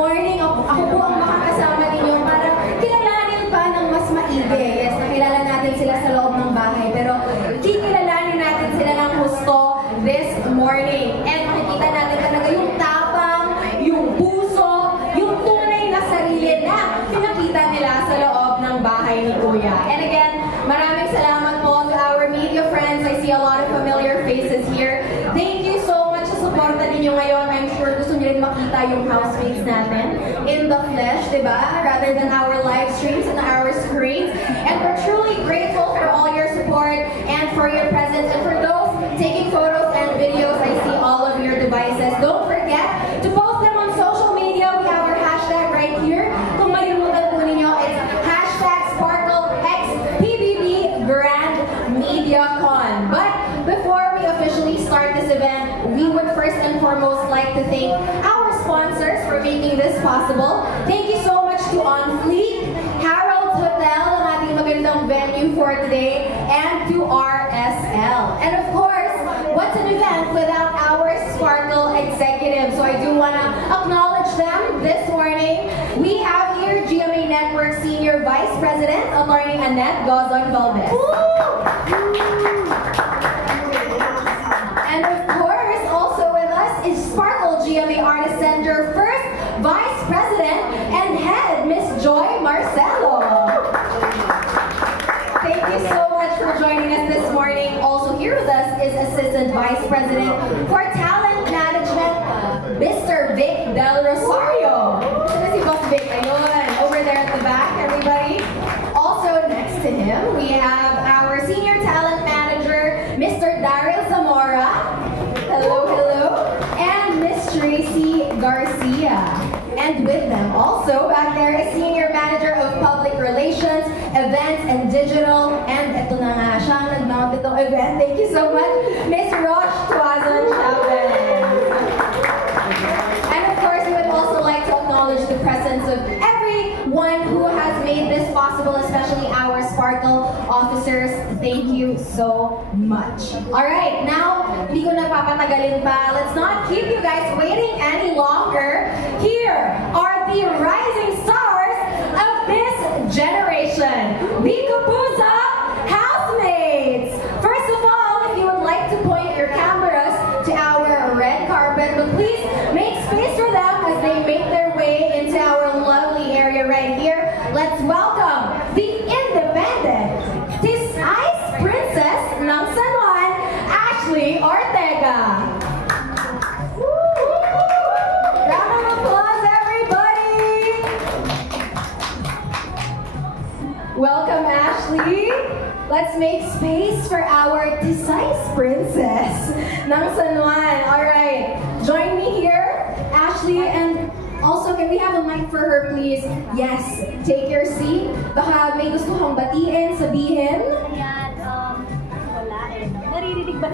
morning. Ako po ang makakasama ninyo para kilalanin pa ng mas maigi. Yes, nakilala natin sila sa loob ng bahay, pero kikilalanin natin sila ng gusto this morning. And makikita natin talaga yung tapang, yung puso, yung tunay na sarili na pinakita nila sa loob ng bahay ni Kuya. And again, maraming salamat po to our media friends. I see a lot of familiar faces here. Thank you so much sa suporta ninyo ngayon. I'm sure gusto niyo rin makita yung housemates natin in the flesh, diba? Rather than our live streams and our screens. And we're truly grateful for all your support and for your presence. And for those taking photos and videos, I see all of your devices. Don't forget to post them on social media. We have our hashtag right here. Kung malimutan po ninyo, it's hashtag SparkleXPBB Grand MediaCon. But before we officially start this event, we would first and foremost like to thank our sponsors for making this possible. Thank you so much to On Fleek, Harold's Hotel, ang ating magandang venue for today, and to RSL. And of course, what's an event without our Sparkle executives? So I do want to acknowledge them this morning. We have here GMA Network Senior Vice President, Attorney Annette Gozon Valdez. And of course, also with us is Sparkle GMA Artist Center First Vice President and Head, Miss Joy Marcelo. Thank you so much for joining us this morning. Also here with us is Assistant Vice President for Talent Management, Mr. Vic Del Rosario. Saan si Boss Vic? Ayun, over there at the back, everybody. Also next to him, we have our Senior Talent Manager, Mr. Daryl Zamora. Hello, hello. And Miss Tracy Garcia. And with them also back there is Senior Manager of Public Relations, Events and Digital. And ito na nga siya, nag-mount itong event. Thank you so much, Miss Rosh Tuazon Chavez. And of course, we would also like to acknowledge the presence of everyone who has made this possible, especially our Sparkle officers. Thank you so much. Alright, now, hindi ko na papatagalin pa. Let's not keep you guys waiting any longer. Here are the rising stars of this generation. The Kapusa housemates! First of all, if you would like to point your cameras to our red carpet, but please make space for them as they make their way into our lovely area right here. Let's welcome the independent, this Ice Princess ng San Juan, Ashley Ortega. Round of applause, everybody! Welcome, Ashley. Let's make space for our Ice Princess ng San Juan. All right, join me here, Ashley, and also, can we have a mic for her, please? Yes, take your seat. Baka may gusto kang batiin, sabihin. Ayan, wala eh. Naririnig ba?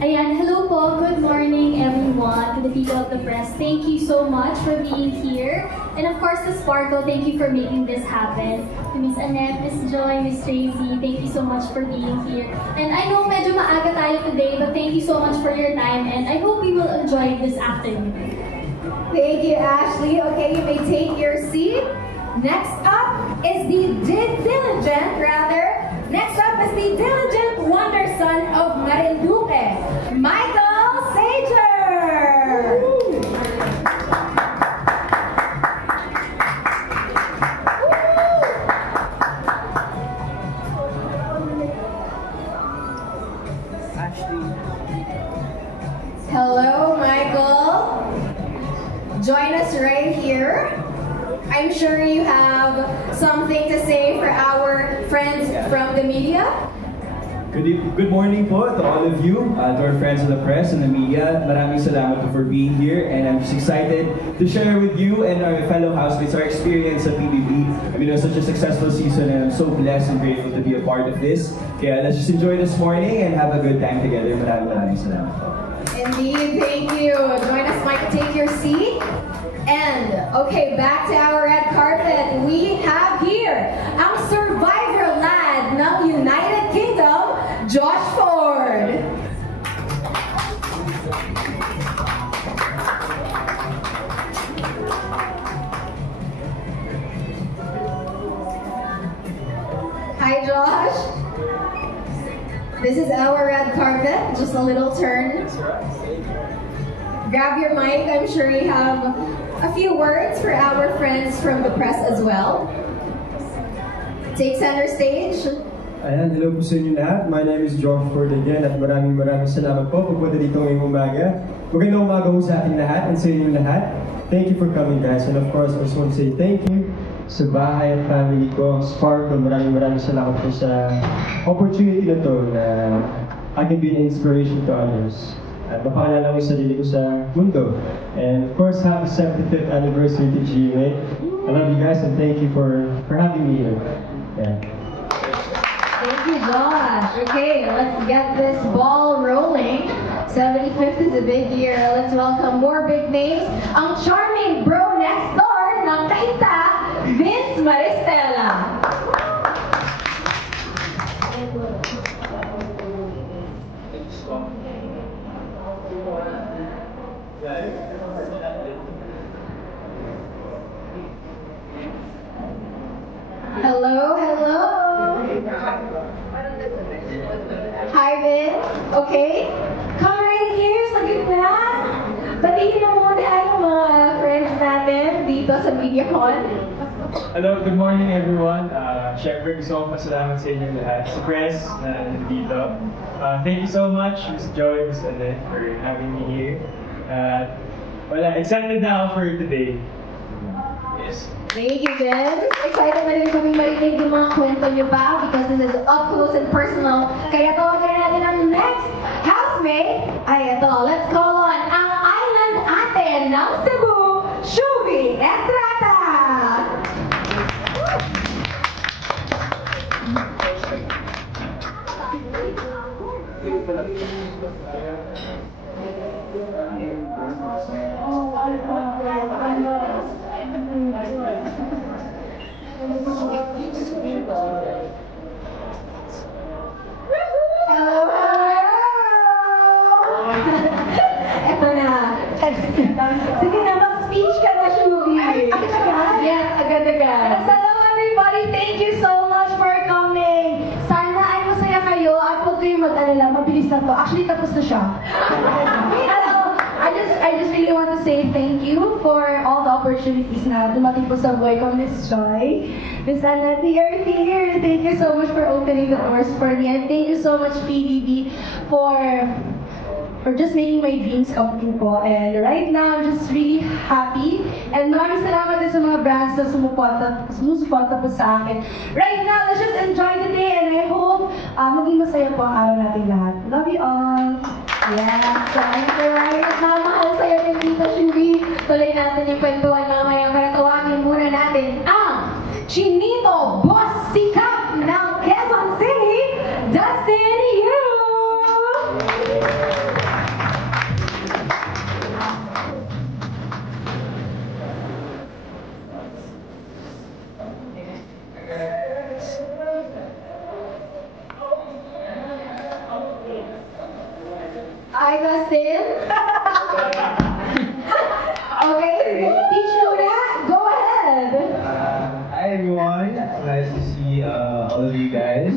Ayan, hello po. Good morning, everyone. To the people of the press, thank you so much for being here. And of course, to Sparkle, thank you for making this happen. To Miss Annette, Miss Joy, Miss Tracy, thank you so much for being here. And I know medyo maaga tayo today, but thank you so much for your time. And I hope you will enjoy this afternoon. Thank you, Ashley. Okay, you may take your seat. Next up is the diligent wonder son of Marinduque, Michael Sager. Hello, Michael. Join us right here. I'm sure you have something to say for our friends from the media. Good morning po to all of you, to our friends of the press and the media. Maraming salamat po for being here, and I'm just excited to share with you and our fellow housemates our experience at PBB. You know, such a successful season, and I'm so blessed and grateful to be a part of this. Kaya let's just enjoy this morning and have a good time together. Maraming salamat po. Indeed, thank you. Join us, Mike, take your seat. And, okay, back to our red carpet. We have here ang survivor lad ng United Kingdom, Josh Ford. our red carpet. Just a little turn. Grab your mic. I'm sure you have a few words for our friends from the press as well. Take center stage. Ayan, hello po sa inyo lahat. My name is John Ford again at maraming salamat po pagpunta dito ngayong umaga. Magandang umaga po sa ating lahat and sa inyong lahat. Thank you for coming guys, and of course I just want to say thank you sa bahay at family ko, Sparkle. Maraming salamat po sa opportunity na to na I can be an inspiration to others. At mapaalala ko yung sarili ko sa mundo. And of course, happy 75th anniversary to GMA. I love you guys and thank you for having me here. Yeah. Thank you, Josh. Okay, let's get this ball rolling. 75th is a big year. Let's welcome more big names. Ang charming bro next door ng Kainta, Vince Maristella. Hello. Hi, Vince. Okay. Come right here sa gitna. Batiin na muna ang mga friends natin dito sa MediaCon. Hello, good morning everyone. Syempre gusto ko pasalamat sa inyo lahat. Sa press na nandito. Thank you so much, Ms. Joy, Ms. Annette, for having me here. Excited na ako for today. Yes. Thank you, Vince. Excited na rin kami marinig yung mga kwento niyo ba because this is up close and personal. Kaya tawagan natin ang next housemate. Ay, ito. Let's call on ang island ate ng Cebu, Shubi Estrada. Hello. Eto na. Sige na, mag-speech ka na, Shubi. Agad-agad? Yes, agad-agad. Hello everybody, thank you so much for coming. Sana ay masaya kayo at huwag kayong mag-alala, mabilis na to. Actually, tapos na siya. Hello. I just really want to say thank you for all the opportunities na dumating po sa buhay ko, Miss Joy. Miss Anna, dear, thank you so much for opening the doors for me. And thank you so much, PBB, for just making my dreams come true po. And right now, I'm just really happy. And maraming salamat din sa mga brands na sumusuporta po sa akin. Right now, let's just enjoy the day and I hope maging masaya po ang araw natin lahat. Love you all! Yes, maraming nagmamahal sa'yo din dito, Shubi. Tuloy natin yung kwentuhan mamaya. Kaya tawagin muna natin ang Chinito Boss Sikap ng Quezon City, Dustin Yu! Hi, Dustin. Okay, speech muna. Go ahead. Hi everyone, nice to see all of you guys.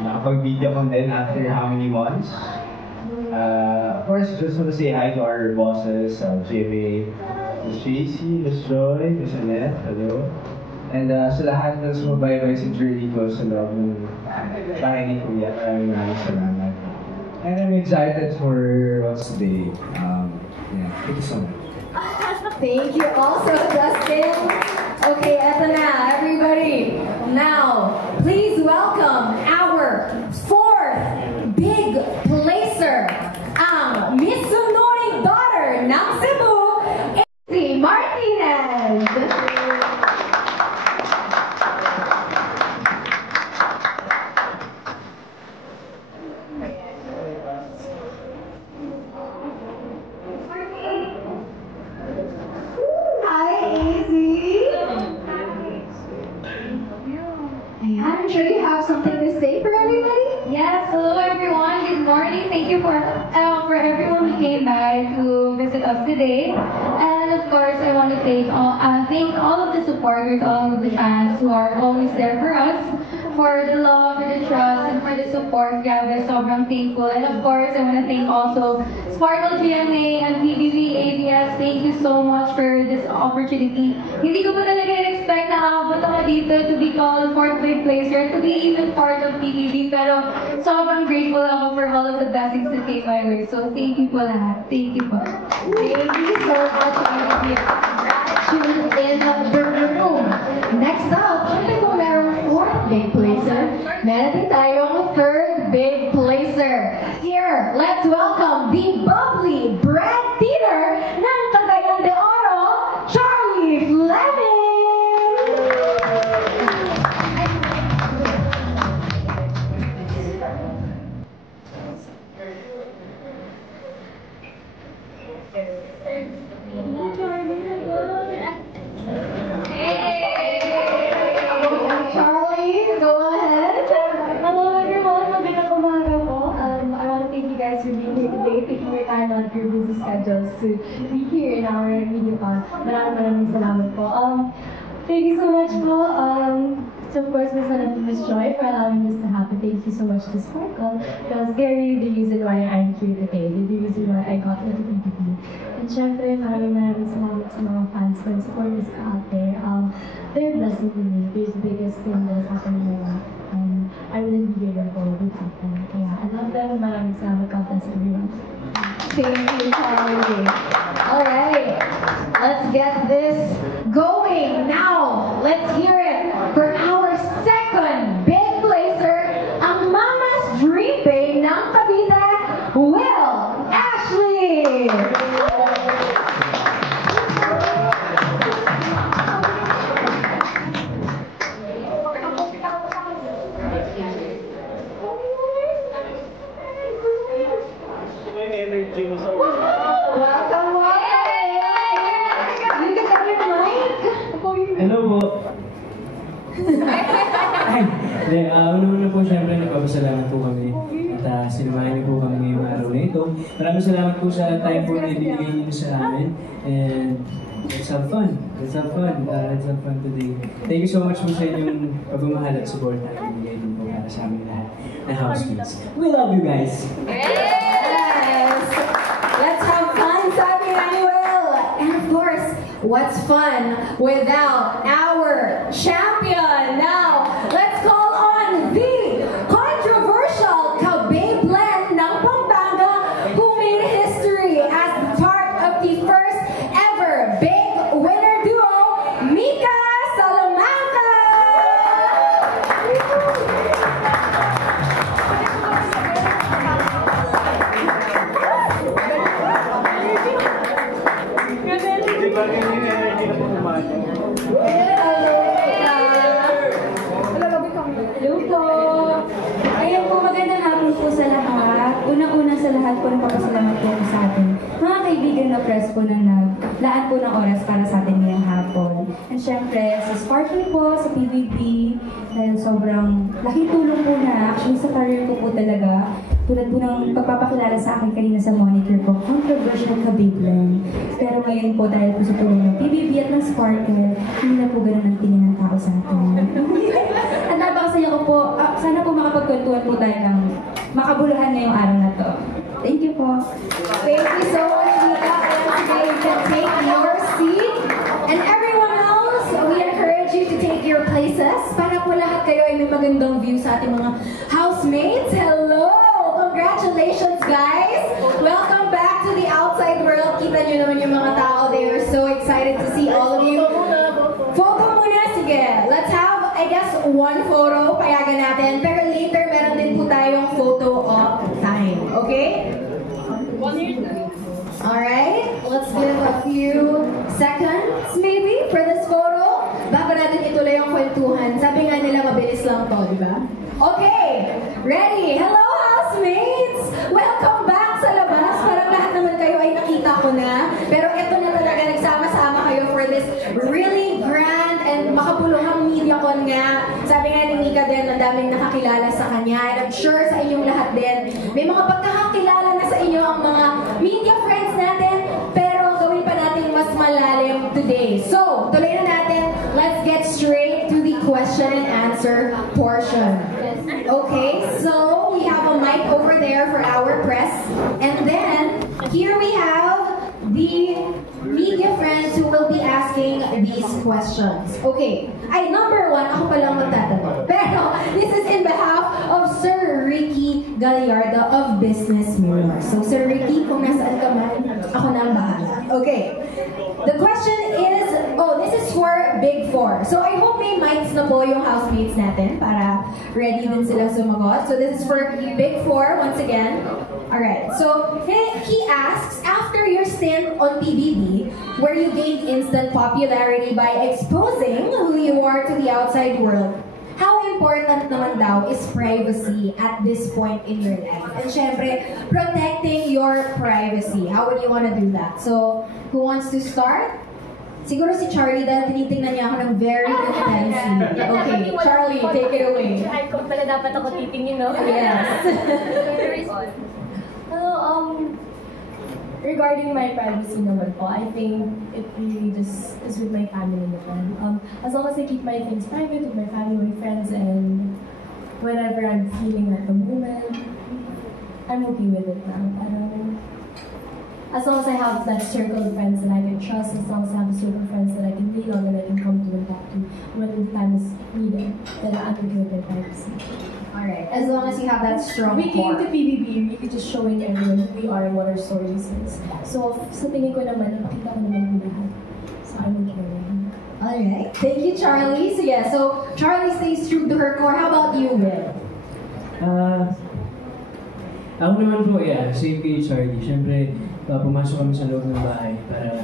Nakapag-video ko din after how many months. Of course, just want to say hi to our bosses, GMA, Ms. Tracy, Ms. Joy, Ms. Annette, hello. And sa lahat na sumabaybay sa journey ko sa loob ng bahay ni Kuya, maraming salamat. And I'm excited for what's today. Yeah, thank you so much. Thank you also, Dustin. Okay, eto na, everybody. Now, please welcome our fourth big placer, ang Miss Sunuring Daughter ng Cebu, Amy Martinez. I'm sure you have something to say for everybody. Yes, hello everyone. Good morning. Thank you for everyone who came by to visit us today. And of course, I want to thank all of the supporters, all of the fans who are always there for us, for the love, for the trust, and for the support. Grabe, sobrang thankful. And of course, I want to thank also Sparkle GMA and PBB ABS. Thank you so much for this opportunity. Hindi ko pa talaga expect na aabot ako dito to be called fourth grade placer, to be even part of PBB. Pero sobrang grateful ako for all of the blessings that came my way. So thank you po lahat. Thank you po. Thank you so much, Olivia. Gratitude in the room. Next up, syempre kung merong fourth big placer, meron din tayong third big placer. Here, let's welcome the bubbly Brad Theater ng Cagayan de Oro, Charlie Fleming! Charlie, go ahead. Hello everyone, magandang umaga po. I want to thank you guys for being here today, taking your time out of your busy schedules to be here in our media con. Maraming salamat po. Thank you so much po. So of course, Miss Joy for allowing this to happen. Thank you so much to Sparkle, because they're really the reason why I'm here today. They're the reason why I got into PBB. And syempre, maraming salamat sa mga fans ko and supporters ko out there. They're a blessing to me. They're the biggest thing that's happened in my life. I wouldn't be here without them. Yeah, I love them. Maraming salamat. God bless everyone. Thank you, Charlie. All right, let's get this going now. Let's hear it for our second big placer, ang Mama's Dream Big ng Cavite, Will Ashley. Welcome, you can have your mic. Hello po. Ay, una-una po siyempre nagpapasalamat po kami at sinamahan niyo po kami ngayong araw na ito. Maraming salamat po sa time po na ibigay niyo sa amin. And let's have fun. Let's have fun. Let's have fun today. Thank you so much po sa inyong pagmamahal at support na ibigay niyo po para sa amin lahat na housemates. We love you guys. Yes! Let's have fun, sabi ni Will. And of course, what's fun without our champion? Now, let's call on the controversial Kabe Blend ng Pampanga, who made history as part of the first ever big winner duo, Mika Salamanca! Hello po! Ayun po, magandang hapon po sa lahat. Unang-una sa lahat po, nagpapasalamat po sa atin. Mga kaibigan na press po na naglaan po ng oras para sa atin ngayong hapon. And syempre, sa Sparkle po, sa PBB, dahil sobrang laking tulong po na actually sa career ko po talaga. Tulad po ng pagpapakilala sa akin kanina sa monitor ko, controversial kabiglan. Pero ngayon po, dahil po sa tulong ng PBB at ng Sparkle, hindi na po ganun ang tingin ng tao sa atin. At napakasaya ko po, sana po makapagkwentuhan po tayo ng makabuluhan ngayong araw na to. Thank you po. Thank you so much, Mika. And today you can take your seat. And everyone else, we encourage you to take your places para po lahat kayo ay may magandang view sa ating mga housemates. Hello! Congratulations, guys! Welcome back to the outside world. Kita nyo naman yung mga tao. They are so excited to see all of you. Photo muna, sige. Let's have, I guess, one photo. Payagan natin. Pero later, meron din po tayong photo of time. Okay? Alright, let's give a few seconds maybe for this photo. Bago natin ituloy ang kwentuhan. Sabi nga nila mabilis lang to, di ba? Okay, ready? Hello, housemates! Welcome back sa labas. Parang lahat naman kayo ay nakita ko na. Pero ito na talaga, nagsama-sama kayo for this really grand and makabuluhang MediaCon nga. Sabi nga ni Mika din, ang daming nakakilala sa kanya. And I'm sure sa inyong lahat din, may mga pagkakakilala na sa inyo ang mga media friends natin. Pero gawin pa natin mas malalim today. So, tuloy na natin. Let's get straight to the question and answer portion. there for our press. And then, here we have the media friends who will be asking these questions. Okay, number one, ako palang magtatanong. Pero, this is in behalf of Sir Ricky Gallardo of Business Mirror. So, Sir Ricky, kung nasaan ka man, ako na ang bahala. Okay. The question is, this is for Big Four. So I hope may mics na po yung housemates natin para ready din sila sumagot. So this is for Big Four once again. Alright, so he asks, after your stint on PBB, where you gained instant popularity by exposing who you are to the outside world, how important naman daw is privacy at this point in your life? And syempre, protecting your privacy. How would you want to do that? So, who wants to start? Siguro si Charlie dahil tinitingnan niya ako ng very intensely. Okay, Charlie, take it away. Ay, kung pala dapat ako titingin, no? Yes. Regarding my privacy naman po, I think it really just is with my family naman. As long as I keep my things private with my family, my friends, and whenever I'm feeling at the moment, I'm okay with it now. As long as I have that circle of friends that I can trust, as long as I have a circle of friends that I can lean on and I can come to and talk to when the time is needed, then I'm okay with my privacy. Alright, as long as you have that strong We came core. to PBB really just showing everyone who we are and what our stories is. So, sa tingin ko naman, nakita ko naman yung lahat. So, I'm okay with it. Alright, thank you, Charlie. So yeah, so Charlie stays true to her core. How about you, Will? Ako naman po, same kay Charlie. Siyempre, pumasok kami sa loob ng bahay para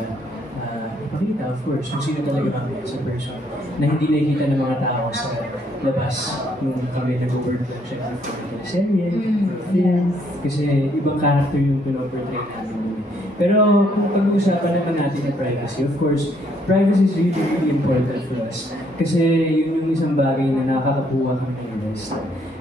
ipakita, of course, kung sino talaga kami as a person na hindi nakikita ng mga tao sa labas yung kami nag-work lang siya for the serye, film, kasi ibang character yung pinoportray namin. Pero kung pag-uusapan naman natin ng privacy, of course, privacy is really, really important for us. Kasi yun yung isang bagay na nakakakuha kami ng rest.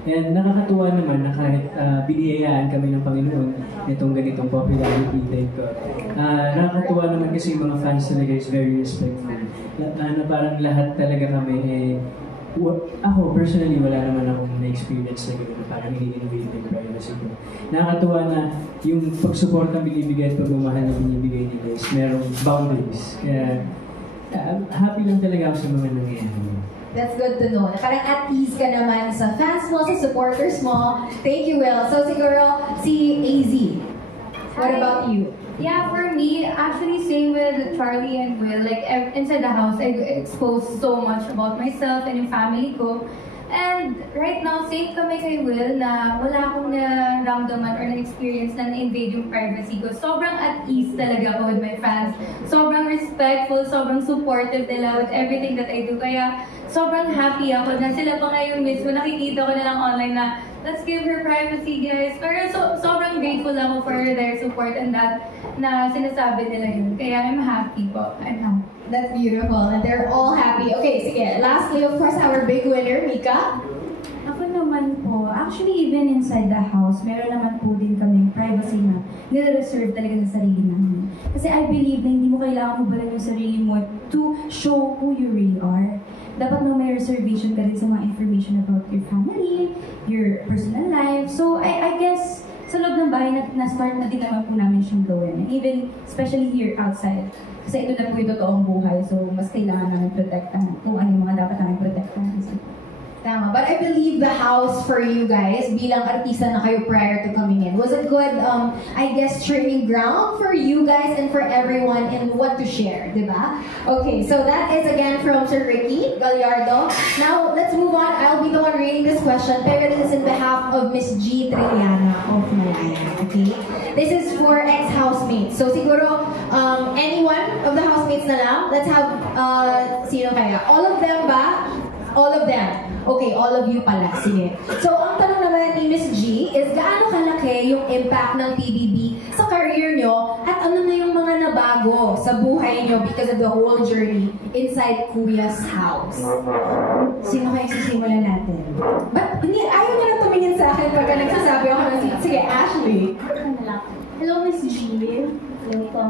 And nakakatuwa naman na kahit biniyayaan kami ng Panginoon itong ganitong popularity type ko. Nakakatuwa naman kasi yung mga fans talaga is very respectful. Na parang lahat talaga kami ako personally wala naman akong na-experience na gano'n na parang ini-invade yung privacy ko. Nakakatuwa na yung pag-support na binibigay at pagmamahal na binibigay nila is merong boundaries. Kaya happy lang talaga ako sa mga nangyayari. That's good to know. Parang at ease ka naman sa fans mo, sa supporters mo. Thank you, Will. So siguro, si AZ. What about you? Yeah, for me, actually same with Charlie and Will. Like inside the house, I exposed so much about myself and yung family ko. And right now, same kami kay Will na wala akong naramdaman or na-experience na na-invade yung privacy ko. Sobrang at ease talaga ako with my fans. Sobrang respectful, sobrang supportive nila with everything that I do. Kaya sobrang happy ako na sila pa ngayon mismo. Nakikita ko na lang online na let's give her privacy, guys. Pero sobrang grateful ako for their support and that na sinasabi nila yun. Kaya I'm happy po. I'm happy. That's beautiful. And they're all happy. Okay, sige. Lastly, of course, our big winner, Mika. Ako naman po, actually even inside the house, meron naman po din kaming privacy na nire-reserve talaga sa sarili namin. Kasi I believe na hindi mo kailangan hubalan yung sarili mo to show who you really are. Dapat may reservation ka rin sa mga information about your family, your personal life. So I guess sa loob ng bahay na-start na din naman po namin siyang gawin. Even especially here outside. Kasi ito na po yung totoong buhay. So mas kailangan namin protektahan kung ano yung mga dapat namin protektahan. Tama. But I believe the house for you guys, bilang artista na kayo prior to coming in, was a good, I guess, training ground for you guys and for everyone in what to share, diba? Okay, so that is again from Sir Ricky Gallardo. Now, let's move on. I'll be the one reading this question, pero this is in behalf of Miss G. Triana of Malaya, okay? This is for ex-housemates. So siguro, any one of the housemates na lang, let's have, sino kaya? All of them ba? All of them. Okay, all of you pala. Sige. So, ang tanong naman ni Miss G is gaano kalaki yung impact ng PBB sa career nyo at ano na yung mga nabago sa buhay nyo because of the whole journey inside Kuya's house? Sino kayo sisimulan natin? But ayaw niya na tumingin sa akin pagka nagsasabi ako ng sige, Ashley. Hello, Miss G. Hello po.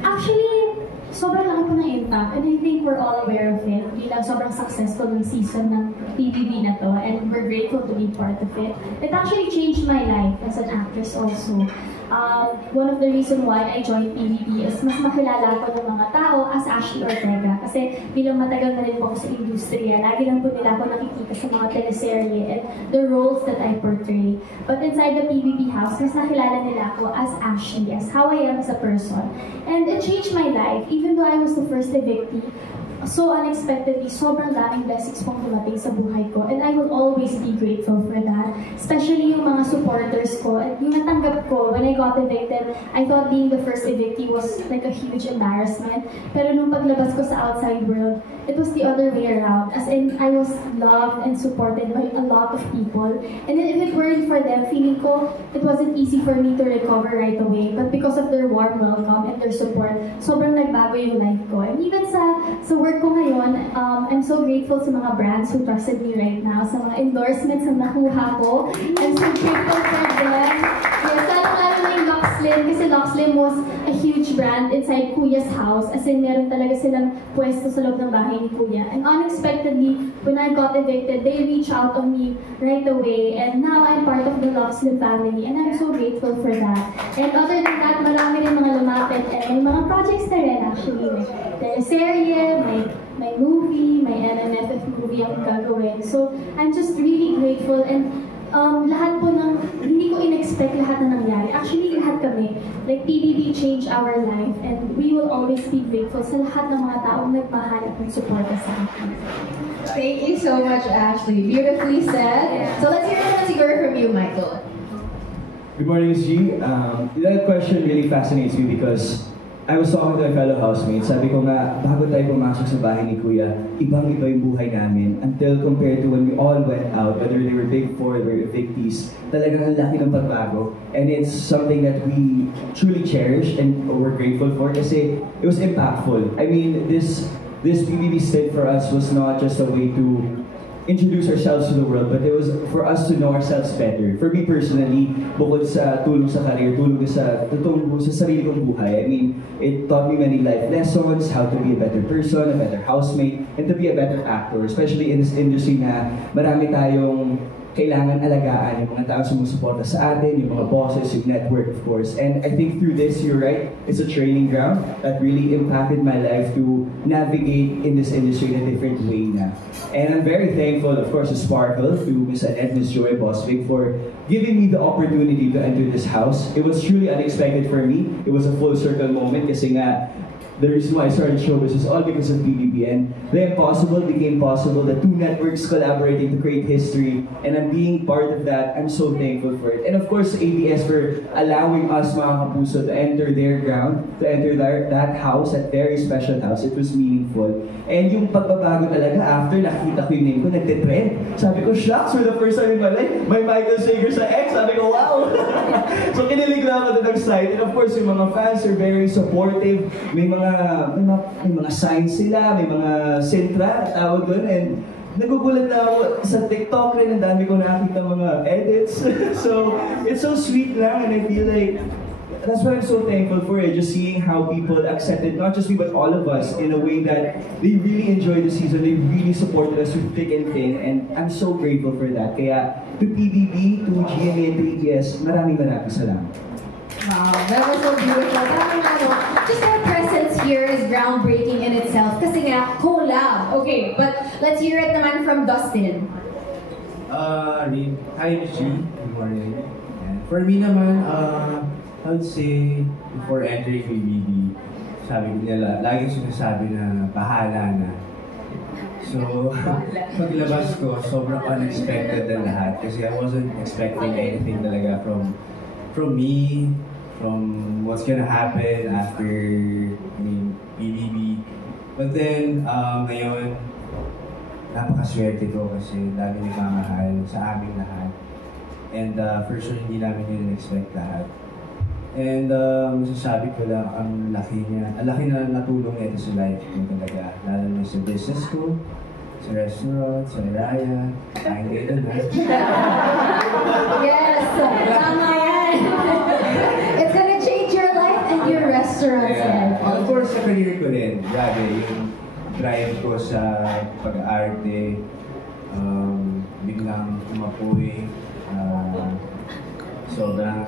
Actually, sobrang laki po ng impact and I think we're all aware of it. Bilang sobrang successful ng season ng PBB na to, and we're grateful to be part of it. It actually changed my life as an actress also. One of the reason why I joined PBB is mas makilala ko ng mga tao as Ashley Ortega. Kasi bilang matagal na rin po ako sa industriya, lagi lang po nila ako nakikita sa mga teleserye and the roles that I portray. But inside the PBB house, mas nakilala nila ako as Ashley, as how I am as a person. And it changed my life, even though I was the first evictee. So unexpectedly, sobrang daming blessings pong dumating sa buhay ko, and I will always be grateful for that. Especially yung mga supporters ko, at yung natanggap ko when I got evicted. I thought being the first evictee was like a huge embarrassment, pero nung paglabas ko sa outside world, it was the other way around. As in, I was loved and supported by a lot of people, and if it weren't for them, feeling ko, it wasn't easy for me to recover right away. But because of their warm welcome and their support, sobrang nagbago yung life ko. And even sa work ko ngayon, I'm so grateful sa mga brands who trusted me right now, sa mga endorsements na nakuha ko. I'm so grateful for them. Yes, lalo na yung Loxlim, kasi Loxlim was a huge brand inside Kuya's house. As in, meron talaga silang pwesto sa loob ng bahay ni Kuya. And unexpectedly, when I got evicted, they reached out on me right away. And now I'm part of the Loxlim family. And I'm so grateful for that. And other than that, marami rin mga lumapit. And may mga projects na rin actually. Teleserye, may movie, may MMFF movie ang gagawin. So, I'm just really grateful, and lahat po ng, hindi ko in-expect lahat na nangyari. Actually, lahat kami. Like, PBB changed our life, and we will always be grateful sa lahat ng mga taong nagmahal at nagsuporta sa akin. Thank you so much, Ashley. Beautifully said. So let's hear from you, Michael. Good morning, Ms. G. That question really fascinates me because I was talking to my fellow housemates. Sabi ko nga, bago tayo pumasok sa bahay ni Kuya, ibang-iba yung buhay namin. Until compared to when we all went out, whether they were Big Four, they were evictees, talagang ang laki ng pagbago. And it's something that we truly cherish and we're grateful for kasi it was impactful. I mean, this PBB stint for us was not just a way to introduce ourselves to the world, but it was for us to know ourselves better. For me personally, bukod sa tulong sa career, tulong sa sarili kong buhay. I mean, it taught me many life lessons, how to be a better person, a better housemate, and to be a better actor, especially in this industry na marami tayong kailangan alagaan, yung mga tao sumusuporta sa atin, yung mga bosses, yung network, of course. And I think through this, you're right, it's a training ground that really impacted my life to navigate in this industry in a different way na. And I'm very thankful, of course, to Sparkle, to Ms. Annette, Ms. Joy Boswick, for giving me the opportunity to enter this house. It was truly unexpected for me. It was a full circle moment kasi nga, the reason why I started showbiz is all because of PBB, and the impossible became possible. The two networks collaborating to create history, and I'm being part of that. I'm so thankful for it. And of course, ABS for allowing us, mga kapuso, to enter their ground, to enter that house, that very special house. It was meaningful. And yung pagbabago talaga, after nakita ko yung name ko, nagtitrend. Sabi ko, shucks, for the first time in my life, may Michael Sager sa X. Sabi ko, wow! So kinilig na ako doon ng site. And of course, yung mga fans are very supportive. May mga signs sila, may mga sentra, tawag doon, and nagugulat na ako sa TikTok rin, ang dami ko nakakita mga edits. So, it's so sweet lang, and I feel like that's why I'm so thankful for it, just seeing how people accepted, not just me, but all of us, in a way that they really enjoyed the season, they really supported us through thick and thin, and I'm so grateful for that. Kaya, to PBB, to GMA, and to ABS, maraming salamat. Wow, that was so beautiful. Just our presence here is groundbreaking in itself. Kasi nga, collab. Okay, but let's hear it naman from Dustin. Hi, Ms. G. Good morning. And for me naman, I would say, before entering PBB, sabi nila, lagi sinasabi na bahala na. So, paglabas ko, sobrang unexpected na lahat. Kasi I wasn't expecting anything talaga from me, from what's gonna happen after PBB. But then, ngayon, napakaswerte ko kasi dami nagmamahal sa aming lahat. And for sure, hindi namin yun expect lahat. And masasabi ko lang, ang laki na natulong nito sa life ko talaga. Lalo na sa business ko, sa restaurant, sa Raya, kain dito na. Yes! Tama yan! It's gonna change your life and your restaurant. Yeah. Of course, sa career ko rin. Grabe, yung drive ko sa pag-arte. biglang tumapoy. Sobrang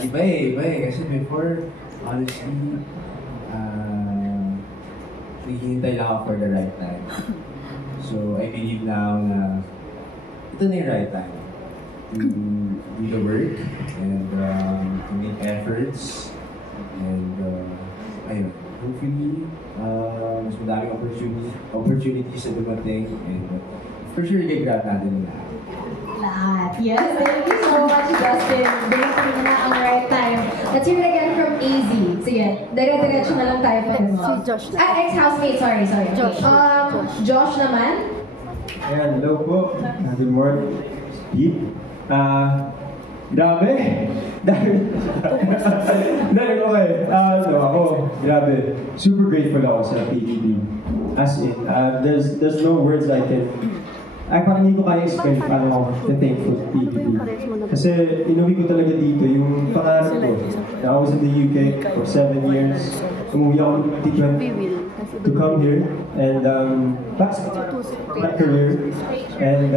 iba eh. Kasi before, honestly, naghihintay lang ako for the right time. So, I believe now na ito na yung right time to do the work and to make efforts and ayun, hopefully mas madaming opportunities na dumating and for sure i-grab natin na lahat. Yes, thank you so much, Justin. Binigyan mo na ang right time. Let's hear it again from AZ. Sige, dire-diretso na lang tayo pa rin. Si Josh na. Ex-housemate, sorry. Josh. Josh naman. Ayan, hello po. Good morning. Pete. Grabe. Dahil okay. Ako, grabe. Super grateful ako sa PBB. As in, there's no words I can... parang hindi ko kaya explain paano ako thankful to PBB. Kasi inuwi ko talaga dito yung pangarap ko. I was in the UK for 7 years. Umuwi ako to come here and back my career. And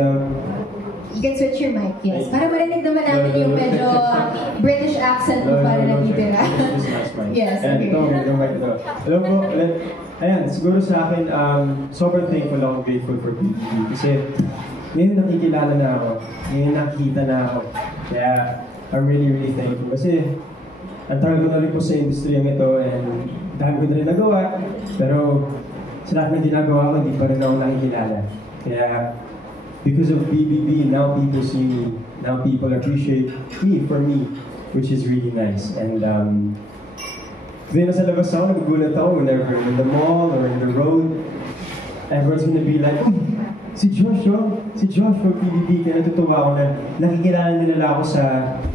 you can switch your mic, yes. Para marinig naman namin yung medyo British accent mo para nagtitira. Yes, okay. Alam mo, ayan, siguro sa akin, sobrang thankful ako, grateful for PBB. Kasi ngayon nakikilala na ako, ngayon nakikita na ako. Kaya, I'm really thankful. Kasi, ang tagal ko na rin po sa industriyang ito and dahil ko na rin nagawa. Pero, sa lahat ng ginagawa ko, hindi pa rin ako nakikilala. Kaya, because of BBB, now people see me. Now people appreciate me for me, which is really nice. And then nasa labas ako, nagugulat ako whenever in the mall or in the road, everyone's gonna be like, si Josh from BBB. Kaya natutuwa ako na nakikilala nila ako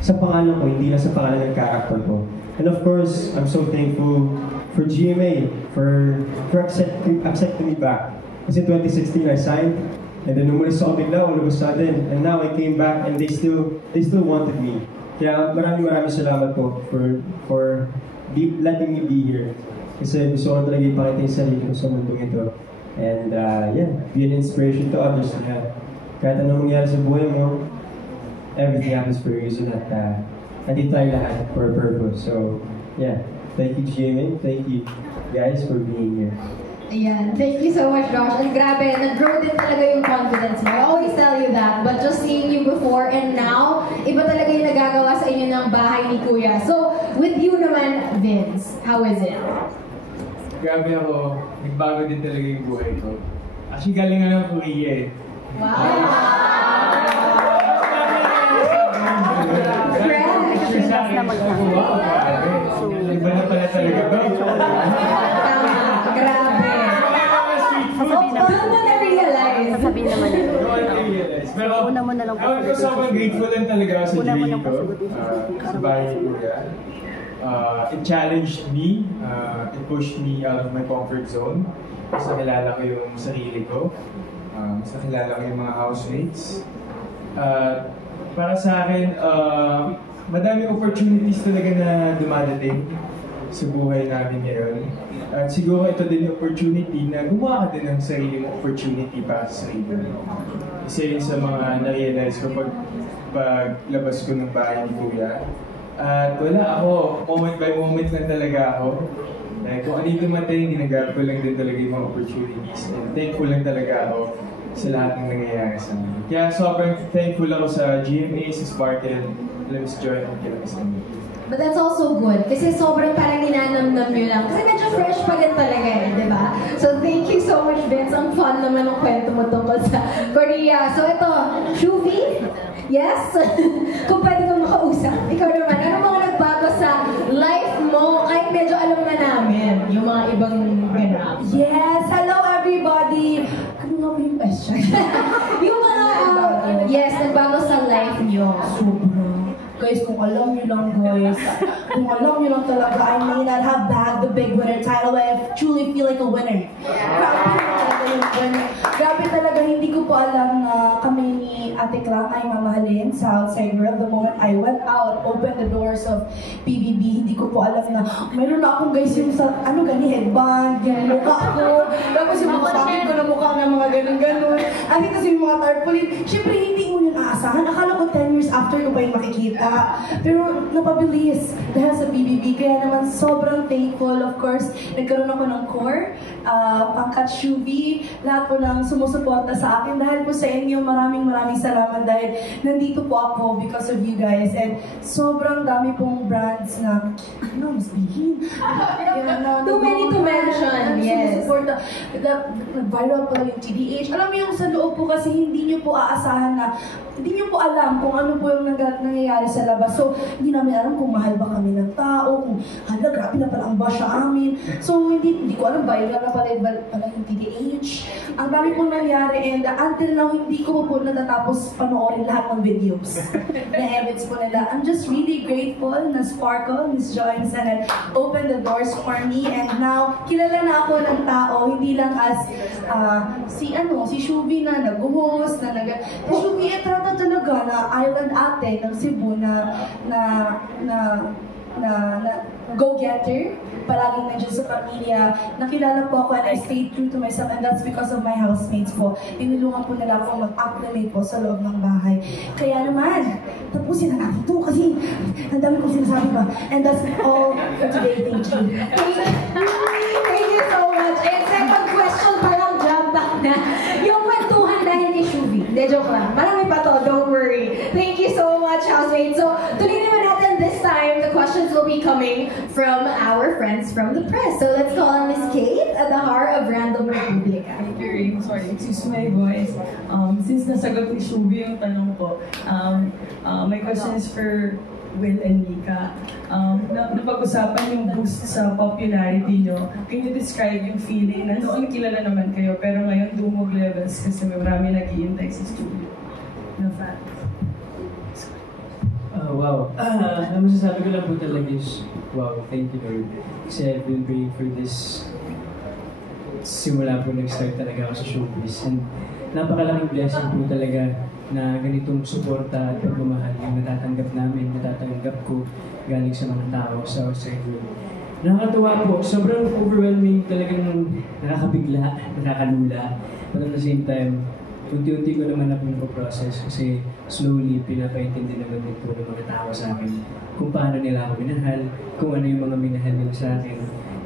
sa pangalan ko, hindi na sa pangalan ng character ko. And of course, I'm so thankful for GMA for accepting me back. Kasi 2016 I signed. And then umalis ako bigla, all of a sudden. And now I came back and they still wanted me. Kaya maraming salamat po for letting me be here. Kasi gusto ko talaga ipakita yung sarili ko sa mundong ito. And be an inspiration to others na kahit anong mangyari sa buhay mo, everything happens for a reason at nandito tayo lahat for a purpose. So, yeah. Thank you, Jimmy. Thank you, guys, for being here. Ayan. Thank you so much, Josh. And grabe, nag-grow din talaga yung confidence mo. I always tell you that, but just seeing you before and now, iba talaga yung nagagawa sa inyo ng bahay ni Kuya. So, with you naman, Vince, how is it? Grabe ako, nagbago din talaga yung buhay ko. Actually, galing nga ng Korea eh. Wow! Iba na pala talaga ba? Grabe! Sabihin naman yun. Pero, una mo na lang po. Sobrang grateful lang talaga sa journey ko. Sa bahay ni Kuya. It challenged me. It pushed me out of my comfort zone. Mas nakilala ko yung sarili ko. Mas nakilala ko yung mga housemates. Para sa akin, madaming opportunities talaga na dumadating sa buhay namin ngayon. At siguro ito din yung opportunity na gumawa ka din ng sarili mong opportunity para sa sarili mo. Isa yun sa mga na-realize ko paglabas ko ng bahay ni Kuya. At wala ako, moment by moment lang talaga ako. Like, kung ano yung dumating, ginagamit ko lang din talaga yung mga opportunities. And thankful lang talaga ako sa lahat ng nangyayari sa amin. Kaya sobrang thankful ako sa GMA, sa Sparkle, Miss Joy, and kila Miss Amy. But that's also good. Kasi sobrang parang ninanamnam nyo lang. Kasi medyo fresh pa din talaga eh, di ba? So thank you so much, Vince. Ang fun naman ng kwento mo tungkol sa Korea. So ito, Shuvi? Yes? Kung pwede kang makausap. Ikaw naman, ano mga nagbago sa life mo? Kahit medyo alam na namin yung mga ibang ganap. Yes! Hello everybody! Ano nga ba yung question? Yung mga, yes, nagbago sa life nyo. Sobra. Guys, kung alam nyo lang guys, kung alam nyo lang talaga, I may not have bagged the big winner title, but I truly feel like a winner. Grabe talaga yung winner. Grabe talaga, hindi ko po alam na kami ni Ate Klang ay mamahalin sa outside world. The moment I went out, opened the doors of PBB, hindi ko po alam na mayroon na akong guys yung sa, headband, yung mukha ko. Tapos yung mga bakit ko na mukha na mga ganun-ganun. I think kasi yung mga tarpaulin, syempre hindi mo yun aasahan. Akala ko 10 years after ko pa yung makikita. Pero napabilis dahil sa PBB. Kaya naman sobrang thankful. Of course, nagkaroon ako ng core, pangkat Shuvi, lahat po ng sumusuporta sa akin. Dahil po sa inyo, maraming salamat dahil nandito po ako because of you guys. And sobrang dami pong brands na, sabihin. Too many to mention, yes. Sumusuporta. Nag-viral pala yung TDH. Alam mo yung sa loob po kasi hindi nyo po aasahan na, hindi nyo po alam kung ano po yung nangyayari sa labas. So, hindi namin alam kung mahal ba kami ng tao, kung hala, grabe na pala ang basya amin. So, hindi ko alam, viral na pala yung TDH. Ang dami pong nangyari and until now, hindi ko po natatapos panoorin lahat ng videos na edits po nila. I'm just really grateful na Sparkle, Miss Joy, Miss Annette, opened the doors for me and now, kilala na ako ng tao, hindi lang as si Shuvi na nag-host, si Shuvi etrata talaga na island ate ng Cebu na go-getter, palaging nandiyan sa pamilya. Nakilala po ako and I stayed true to myself and that's because of my housemates po. Tinulungan po nila ako mag-acclimate po sa loob ng bahay. Kaya naman, tapusin na natin ito kasi ang dami kong sinasabi pa. And that's all for today. Thank you. Thank you so much. And second question, parang jump back na. Yung kwentuhan dahil kay Shuvi. Hindi, joke lang. Marami pa to, don't worry. Thank you so much, housemates. So, tuloy naman natin this time. The questions will be coming from our friends from the press. So, let's call on Miss Kate at the heart of Random Republica. Thank you, Ray. Sorry, excuse my voice. Since nasagot ni Shuvi yung tanong ko, my question is for Will and Mika. Napag-usapan yung boost sa popularity nyo. Can you describe yung feeling na noon kilala naman kayo, pero ngayon dumog levels kasi marami nag-iintay sa studio na fans? Wow. Ang masasabi ko lang po talaga is, wow, thank you Lord. Kasi I've been praying for this simula po nag-start talaga ako sa showbiz. And napakalaking blessing po talaga na ganitong suporta at pagmamahal yung natatanggap namin, natatanggap ko galing sa mga tao sa outside world. Nakakatuwa po, sobrang overwhelming, talagang nakakabigla, nakakalula. But at the same time, unti-unti ko naman na process kasi slowly pinapaintindi naman din po ng mga tao sa akin kung paano nila ako minahal, kung ano yung mga minahal nila sa akin.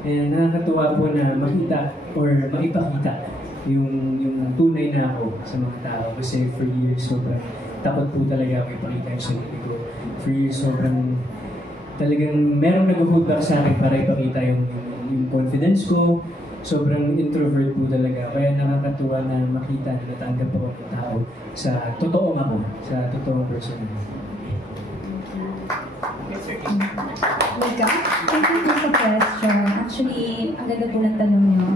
And nakakatuwa po na makita or maipakita yung tunay na ako sa mga tao kasi for years sobrang takot po talaga ako ipakita yung sarili ko. For years sobrang talagang merong nag-hold back sa akin para ipakita yung confidence ko. Sobrang introvert po talaga kaya nakakatuwa na makita na natanggap ako ng tao sa totoong ako, sa totoong person. Mika, thank you po sa question. Actually, ang ganda po ng tanong niyo.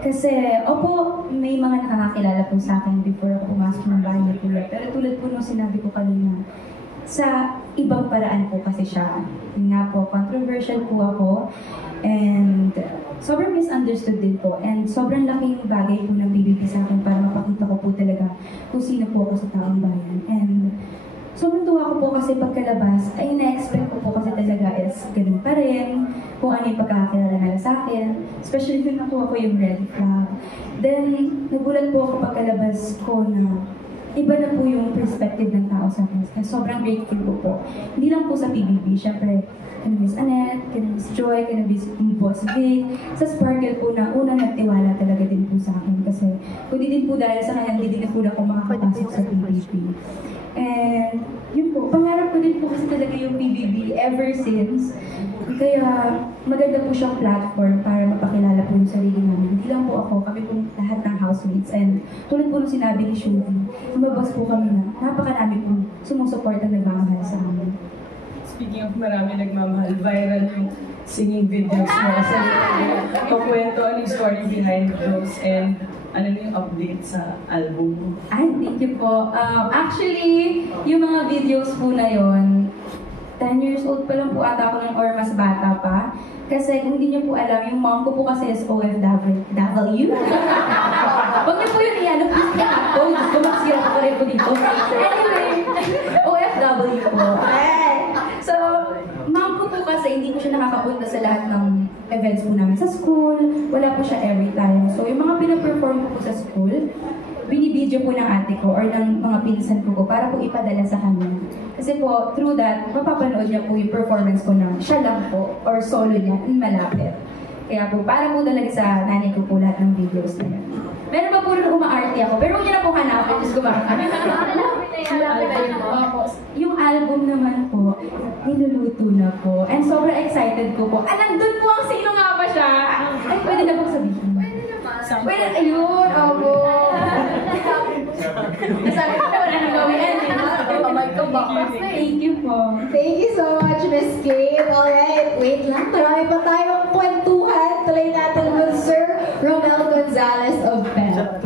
Kasi, opo, may mga nakakakilala po sa akin before ako pumasok ng bahay ni Kuya. Pero tulad po nung sinabi ko kanina, sa ibang paraan po kasi siya. Yun nga po, controversial po ako. And sobrang misunderstood din po. And sobrang laking bagay po ng BBB sa akin para mapakita ko po talaga kung sino po ako sa taong bayan. And sobrang tuwa ko po kasi pagkalabas, ay na-expect ko po kasi talaga is ganun pa rin, kung ano yung pagkakakilala nila sa akin. Especially kung nakuha ko yung red flag. Then, nagulat po ako pagkalabas ko na iba na po yung perspective ng tao sa akin. Kaya sobrang grateful ko po. Hindi lang po sa PBB, syempre, kina Miss Annette, kina Miss Joy, kina Miss Boss Vic, sa Sparkle po na unang nagtiwala talaga din po sa akin. Kasi kung di din po dahil sa kanya, hindi din po ako makakapasok sa PBB. And yun po, pangarap ko din po kasi talaga yung PBB ever since. Kaya maganda po siyang platform para mapakilala po yung sarili namin. Hindi lang po ako, kami po lahat ng housemates. And tulad po nung sinabi ni Shuvi, lumabas po kami na napakarami po sumusuporta nagmamahal sa amin. Speaking of marami nagmamahal, viral yung singing videos mo sa pakwento ano yung story behind those and ano yung update sa album? Ay, thank you po. Actually, yung mga videos po na yon, 10 years old pa lang po ata ako nung or mas bata pa. Kasi kung hindi niyo po alam, yung mom ko po kasi is OFW. Huwag niyo po yun iyan, please niya ako. Gusto magsira ko rin po dito. Anyway, OFW po. So, mom ko po kasi hindi po siya nakakapunta sa lahat ng events po namin sa school. Wala po siya every time. So, yung mga pinaperform ko po sa school, binibidyo po ng ate ko or ng mga pinsan ko para po ipadala sa kanya. Kasi po, through that, mapapanood niya po yung performance ko na siya lang po or solo niya, malapit. Kaya po, para po talaga sa nanay ko po lahat ng videos na yun. Meron pa po rin umaarte ako, pero huwag niyo na po hanapin, just gumakan. Yung album naman po, niluluto na po. And sobrang excited ko po. Nandun po ang sino nga ba siya? Ay, pwede na po sabihin. Pwede, ayun, opo. Nasabi ko na wala nang gawin. Thank you po. Thank you so much, Miss Kate. Alright, wait lang. Marami pa tayong kwentuhan. Tuloy natin with Sir Romel Gonzalez of PEP.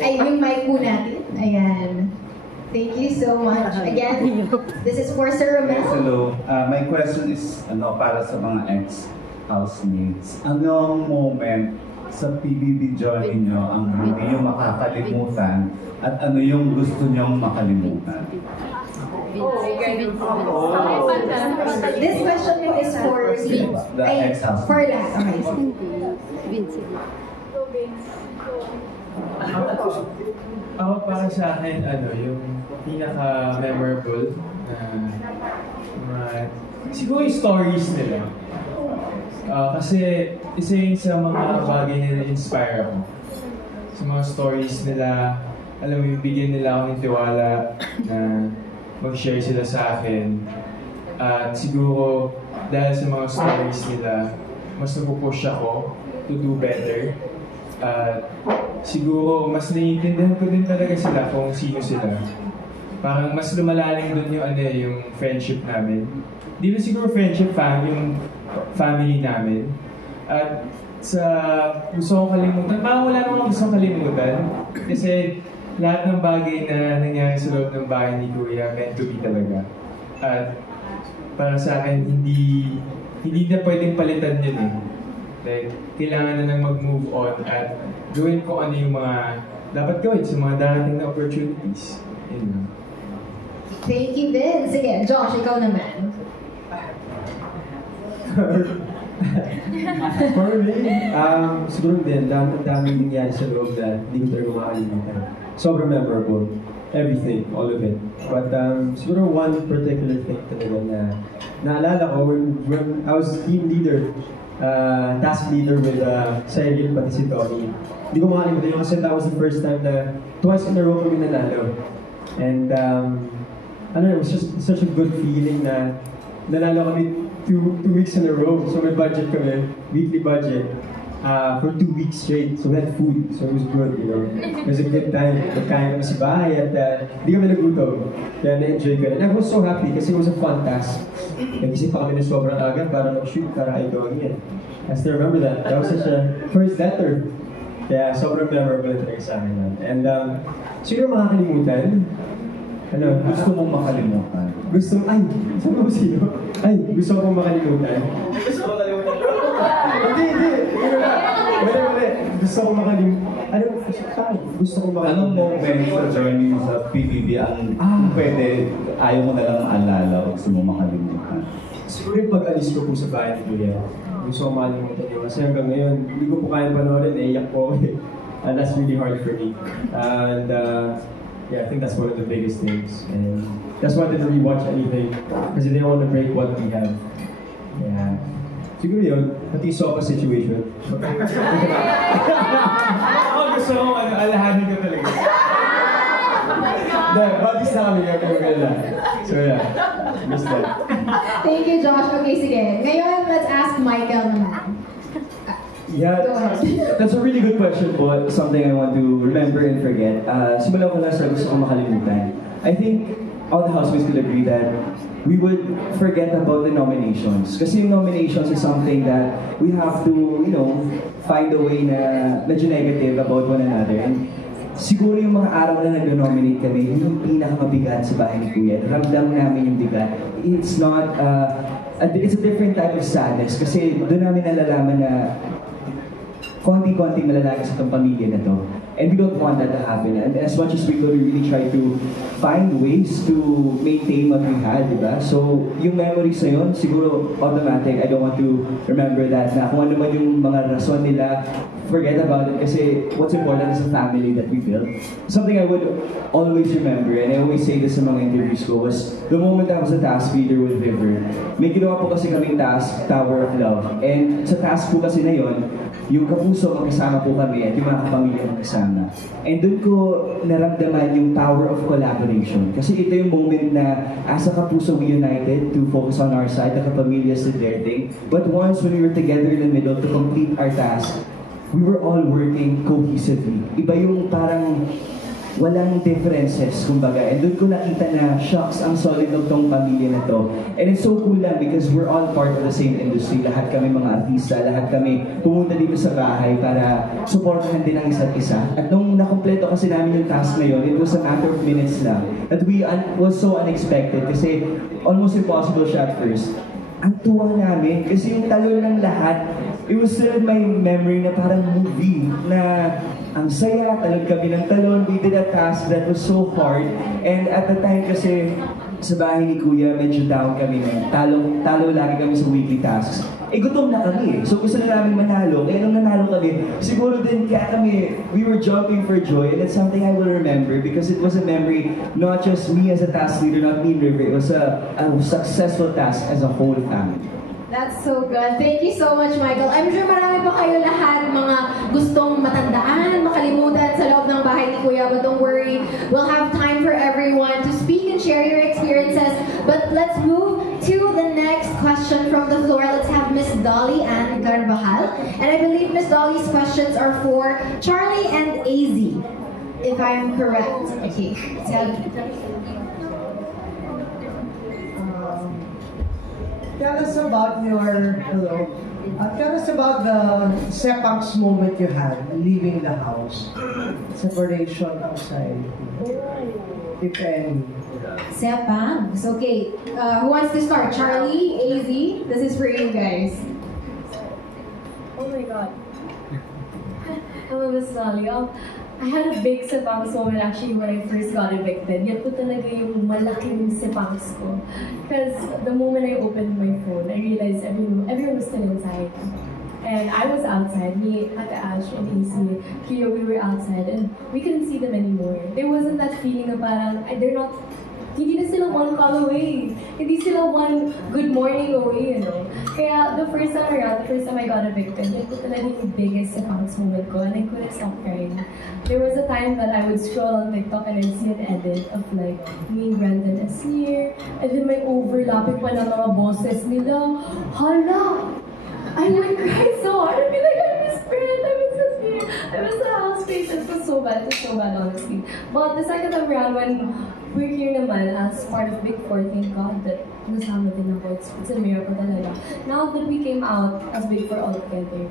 Ay, yung mic po natin. Ayan. Thank you so much. Again, this is for Sir Romel. Yes, hello. My question is para sa mga ex-housemates. Anong moment sa PBB journey nyo ang hindi nyo makakalimutan at ano yung gusto nyong makalimutan? This question is for the ex-housemates. For lahat. Okay. Ako para sa akin, yung pinaka-memorable na siguro yung stories nila. Kasi isa yun sa mga bagay na na-inspire ako. Sa mga stories nila, alam mo yung bigyan nila ako ng tiwala na mag-share sila sa akin. At siguro dahil sa mga stories nila, mas napupush ako to do better. At siguro mas naiintindihan ko din talaga sila kung sino sila. Parang mas lumalalim dun yung friendship namin. Hindi na siguro friendship, yung family namin. At sa gusto kong kalimutan, parang wala namang gusto kong kalimutan. Kasi lahat ng bagay na nangyari sa loob ng bahay ni Kuya, meant to be talaga. At para sa akin, hindi na pwedeng palitan yun eh. Like, kailangan na lang mag-move on at gawin ko ano yung mga dapat gawin sa mga darating na opportunities. Yun. Thank you din. Sige, Josh, ikaw naman. For me, siguro din, daming nangyari sa loob na hindi ko talaga makakalimutan. Sobrang memorable. Everything, all of it. But siguro one particular thing talaga na naalala ko when I was team leader, task leader with Sergey pati si Tony. Hindi ko makalimutan yun kasi that was the first time na twice in a row kami nanalo. And it was just such a good feeling na nanalo kami two weeks in a row. So may budget kami, weekly budget, for 2 weeks straight. So we had food, so it was good, It was a good time. Nagkain kami sa bahay at hindi kami nagutom. Kaya na-enjoy ko. And I was so happy kasi it was a fun task. Nag-isip pa kami na sobrang agad para mag-shoot, para i-going in. I still remember that. That was such a first letter. Kaya sobrang memorable talaga sa akin. And siguro makakalimutan. Gusto mong makalimutan? Gusto kong makalimutan. Gusto ko kalimutan. Hindi. Wala. Gusto kong makalimutan. Gusto kong makalimutan. Anong moment sa journey mo sa PBB ang pwede, ayaw mo na lang maalala o gusto mo makalimutan? Siguro yung pag-alis ko po sa bahay ni Kuya. Gusto kong makalimutan yun. Kasi hanggang ngayon, hindi ko po kaya panoorin, naiyak po ako. And that's really hard for me. And yeah, I think that's one of the biggest things. And that's why I didn't rewatch anything. Because they didn't want to break what we have. Yeah. Siguro yun, pati yung sofa situation. Gusto ko alahanin ka talaga. Batis na kami kaya. So yeah, miss that. Thank you, Josh. Okay, sige. Ngayon, let's ask Michael naman. Yeah, that's a really good question po. Something I want to remember and forget. Simula ko lang sa gusto kong makalimutan. I think all the housemates could agree that we would forget about the nominations. Kasi yung nominations is something that we have to, find a way na medyo negative about one another. And siguro yung mga araw na nag-nominate kami, yun yung pinakamabigat sa bahay ni Kuya. Ramdam namin yung bigat. It's not, it's a different type of sadness kasi doon namin nalalaman na konti-konti malalagay sa itong pamilya na to. And we don't want that to happen. And as much as we could, we really try to find ways to maintain what we had, di ba? So, yung memories na yun, siguro automatic. I don't want to remember that na kung ano man yung mga rason nila, forget about it kasi what's important is the family that we built. Something I would always remember, and I always say this sa mga interviews ko, was the moment I was a task leader with River. May ginawa po kasi kaming task, Tower of Love. And sa task po kasi na yun, yung kapuso magkasama po kami at yung mga kapamilya magkasama. And doon ko naramdaman yung power of collaboration. Kasi ito yung moment na as a kapuso we united to focus on our side, the kapamilya did their thing. But once when we were together in the middle to complete our task, we were all working cohesively. Iba yung parang walang differences, kumbaga. And doon ko nakita na, shucks, ang solid ng tong pamilya na to. And it's so cool lang because we're all part of the same industry. Lahat kami mga artista, lahat kami pumunta dito sa bahay para supportahan din ang isa't isa. At nung nakompleto kasi namin yung task na yun, it was a matter of minutes lang. At was so unexpected kasi almost impossible siya at first. Ang tuwa namin kasi yung talon ng lahat, it was still in my memory na parang movie na ang saya, talon kami ng talon. We did a task that was so hard. And at the time kasi sa bahay ni Kuya, medyo down kami na talo lagi kami sa weekly tasks. Eh gutom na kami eh. So gusto na namin manalo. Kaya nung nanalo kami, siguro din kaya kami, we were jumping for joy. And that's something I will remember because it was a memory, not just me as a task leader, not me and River. It was a successful task as a whole family. That's so good. Thank you so much, Michael. I'm sure marami po kayo lahat mga gustong matandaan, makalimutan sa loob ng bahay ni Kuya. But don't worry, we'll have time for everyone to speak and share your experiences. But let's move to the next question from the floor. Let's have Miss Dolly and Carvajal. And I believe Miss Dolly's questions are for Charlie and AZ, if I'm correct. Okay. Tell us about tell us about the Sepangs moment you had leaving the house. Separation outside, if any. Sepangs. Okay. Who wants to start? Charlie, AZ. This is for you guys. Oh my God. Hello, Miss Dolly. I had a big Sepangs moment actually when I first got evicted. Yan po talaga yung malaking Sepangs ko. Because the moment I opened my phone, I realized everyone was still inside. And I was outside, me, Ate Ash, and AC, Kyo, we were outside, and we couldn't see them anymore. There wasn't that feeling of parang, hindi na sila one call away. Hindi sila one good morning away, you know. Kaya the first time I got evicted, yun po talaga yung biggest Sepangs moment ko, and I couldn't stop crying. There was a time that I would scroll on TikTok and I'd see an edit of like me, Brandon, and Asir, and then may overlapping pa ng mga boses nila. Hala! I would cry so hard. I'd be like, I miss Brand, I miss Asir, I miss the house space. It was so bad, honestly. But the second time around, when we're here naman as part of Big Four, thank God that nasama din ako. It's a miracle talaga. Now that we came out as Big Four all together,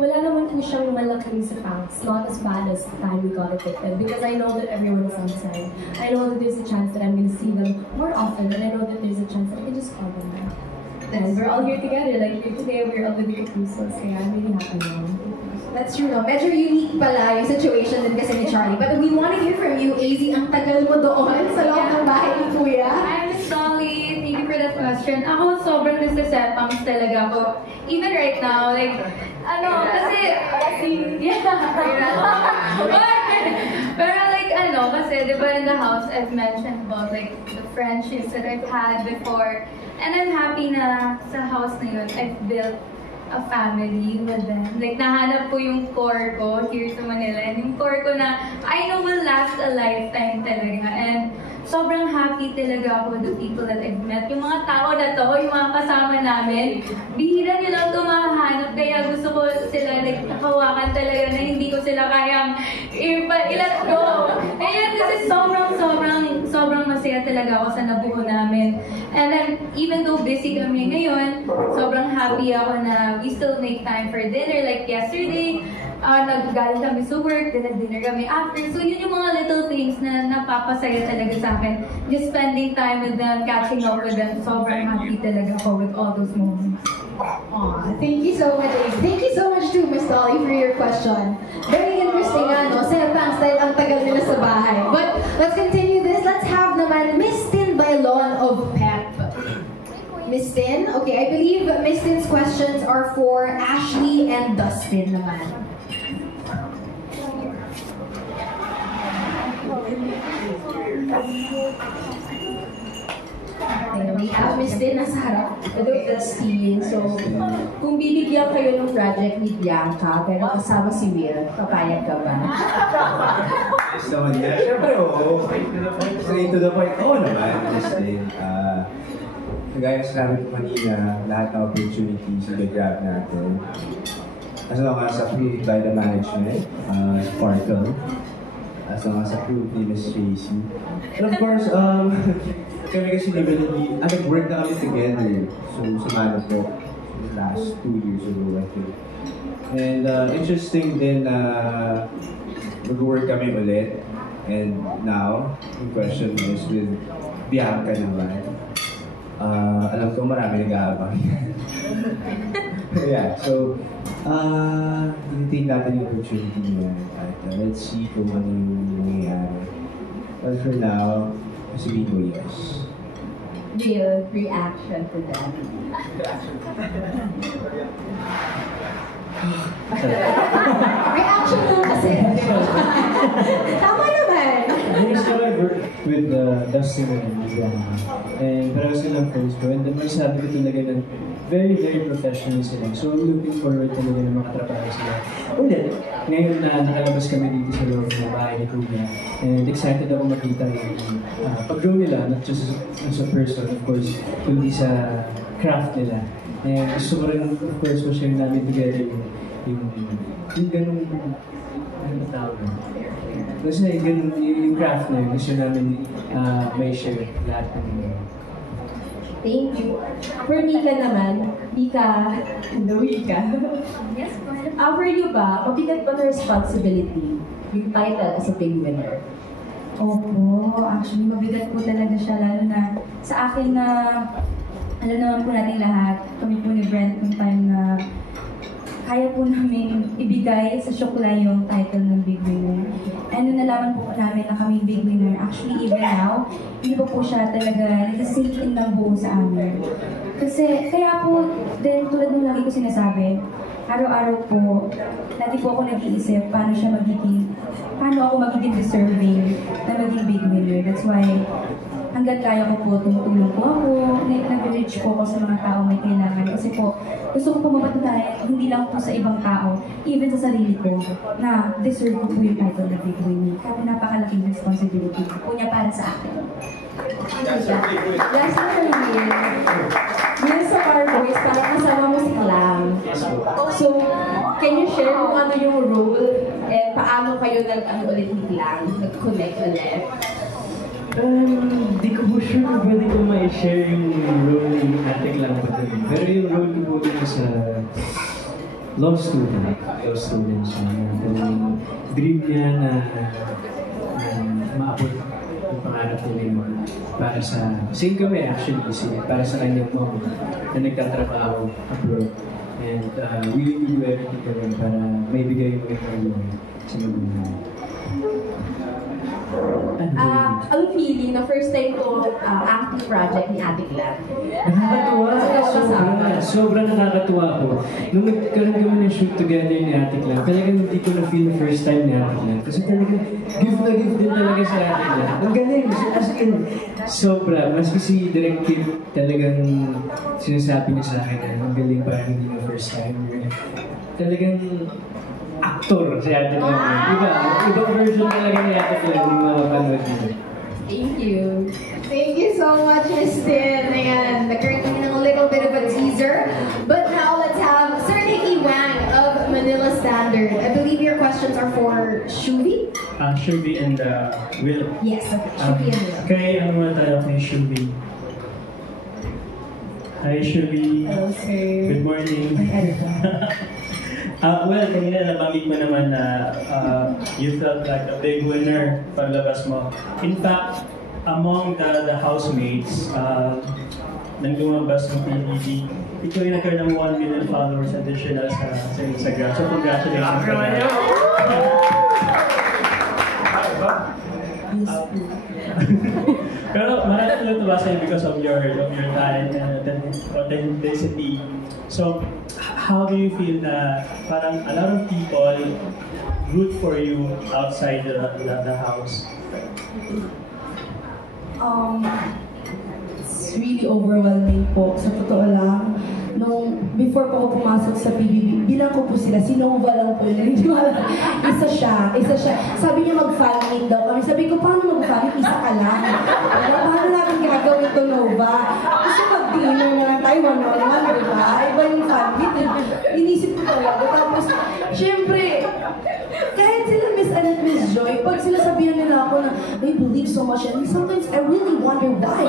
wala naman po siyang malaking Sepangs. Not as bad as the time we got evicted. Because I know that everyone is outside. I know that there's a chance that I'm going to see them more often. And I know that there's a chance that I can just call them back. And we're all here together. Like here today, we're all with your Cruises. Kaya I'm really happy now. That's true, no? Medyo unique pala yung situation din kasi ni Charlie. But we want to hear from you, AZ. Ang tagal mo doon sa loob ng bahay ni Kuya. Hi, Miss Dolly. Thank you for that question. Ako, sobrang nasa-Sepangs talaga ako. Even right now, like, kasi, pero like, kasi, di ba in the house, I've mentioned about like the friendships that I've had before. And I'm happy na sa house na yun, I've built a family with them. Like, nahanap ko yung core ko here sa Manila. And yung core ko na I know will last a lifetime talaga. And sobrang happy talaga ako with the people that I've met. Yung mga tao na to, yung mga kasama namin, bihira nyo lang ito mahahanap. Kaya gusto ko sila, like, nakawakan talaga na hindi ko sila kayang i-let go. Ayan, kasi sobrang masaya talaga ako sa nabuo namin. And then, even though busy kami ngayon, sobrang happy ako na we still make time for dinner. Like yesterday, naggaling kami sa work, then nag-dinner kami after. So yun yung mga little things na napapasaya talaga sa akin. Just spending time with them, catching up with them. Sobrang happy talaga ako with all those moments. Aw, thank you so much, Abe. Thank you so much too, Miss Dolly, for your question. Very interesting, ano, Sepangs, dahil ang tagal nila sa bahay. But let's continue this. Let's have naman Miss Tin Bailon of PEP. Miss Tin, okay, I believe Miss Tin's questions are for Ashley and Dustin naman. We have Miss Tin nasa harap. Hello, Dustin. So, kung bibigyan kayo ng project ni Bianca, pero kasama si Will, papayag ka ba? Yes naman niya. Siyempre, oo. Straight to the point. Oo naman, Miss Tin. Kagaya sabi ko kanina, lahat ng opportunities na grab natin. As long as approved by the management, Sparkle. As long as approved ni Miss Tracy. And of course, kami kasi nag-work na kami together. So, sumano po the last 2 years ago, I think. And interesting din na mag-work kami ulit. And now, yung question is with Bianca naman. Alam ko marami nag-aabang yan. Yeah, so, hintayin natin yung opportunity niya. At let's see kung ano yung nangyayari. But for now, sabihin ko yes. Real reaction to that. Reaction lang kasi. Tama naman. I started work with Dustin and Bianca. And parang silang friends ko. And masasabi ko talaga na very, very professional sila. So I'm looking forward talaga na makatrabaho sila. Ulit, ngayon na nakalabas kami dito sa loob ng bahay ni Kuya. And excited ako makita yung pag-grow nila, not just as a person, of course, kundi sa craft nila. And gusto ko rin, of course, ma-share namin together yung ganun, ano tawag na? Kasi yung craft na yun, gusto namin may share lahat ng Thank you. For Mika naman, Mika, hello Mika. Yes, go ahead. For you ba, mabigat ba na responsibility yung title as a big winner? Opo, actually mabigat po talaga siya, lalo na sa akin na alam naman po natin lahat, kami po ni Brent nung time na kaya po namin ibigay sa Shokla yung title ng Big Winner. And nung nalaman po namin na kami Big Winner, actually even now, hindi pa po siya talaga nag-sink in ng buo sa amin. Kasi kaya po, then tulad nung lagi ko sinasabi, araw-araw po, lagi po ako nag-iisip paano ako magiging deserving na maging Big Winner. That's why, hanggang kaya ko po, tumutulong po ako, nag-reach po ako sa mga tao may kailangan. Kasi po, gusto ko po mapatunayan, hindi lang po sa ibang tao, even sa sarili ko, na deserve ko po yung title na Big Winner. Kaya napakalaking responsibility po niya para sa akin. Last na rin, yun sa Car Boys, parang kasama mo si Clam. So, can you share kung ano yung role and paano kayo ulit ni Clam, nag-connect ulit? Di ko po sure kung pwede ko ma-share yung role ni Ate Clam po doon. Pero yung role ko po doon sa law student siya. Yung dream niya na ma-abot yung pangarap nila yun para sa, same kami actually kasi para sa kanyang mom na nagtatrabaho abroad. And we will do everything kami para may bigay mo yung sa magulang. Ang feeling na first time ko acting project ni Ate Clam. Nakakatuwa. Sobrang nakakatuwa po. Nung nagkaroon kami ng shoot together ni Ate Clam, talagang hindi ko na-feel the first time ni Ate Clam. Kasi talagang gift na gift din talaga sa Ate Clam. Ang galing. As in, sobra. Mas kasi directive talagang sinasabi niya sa akin na ang galing parang hindi na first time. Talagang actor si Ate Clam. Ibang version talaga ni Ate Clam yung mapapanood niyo. Thank you. Thank you so much, Miss Tin. Ayan, nagkaroon kami ng a little bit of a teaser. But now let's have Sir Nicky Wang of Manila Standard. I believe your questions are for Shuvi? Shuvi and Will. Yes, okay. Shuvi and Will. Kaya ano muna tayo kay Shuvi. Hi, Shuvi. Hello, sir. Good morning. Well, kanina nabanggit mo naman na you felt like a big winner paglabas mo. In fact, among the housemates, nang lumabas ng PBB, ikaw yung nagkaroon ng 1 million followers additional sa Instagram. So congratulations for that. Pero maraming natutuwa sa'yo because of your talent and authenticity. So, how do you feel na parang a lot of people root for you outside the house? It's really overwhelming po. Sa totoo lang, before po ako pumasok sa PBB, bilang ko po sila, si Nova lang po yun. Isa siya. Sabi niya mag-fan meet daw kami. Sabi ko, paano mag-fan meet? Isa ka lang. Paano natin gagawin ito, Nova? Kasi mag-dinner na lang tayo, one-on-one, diba? Iba yung fan meet. Inisip ko talaga. Tapos, syempre, kahit sila Miss Annette, Miss Joy, pag sila sabihan nila ako na they believe so much, and sometimes I really wonder why.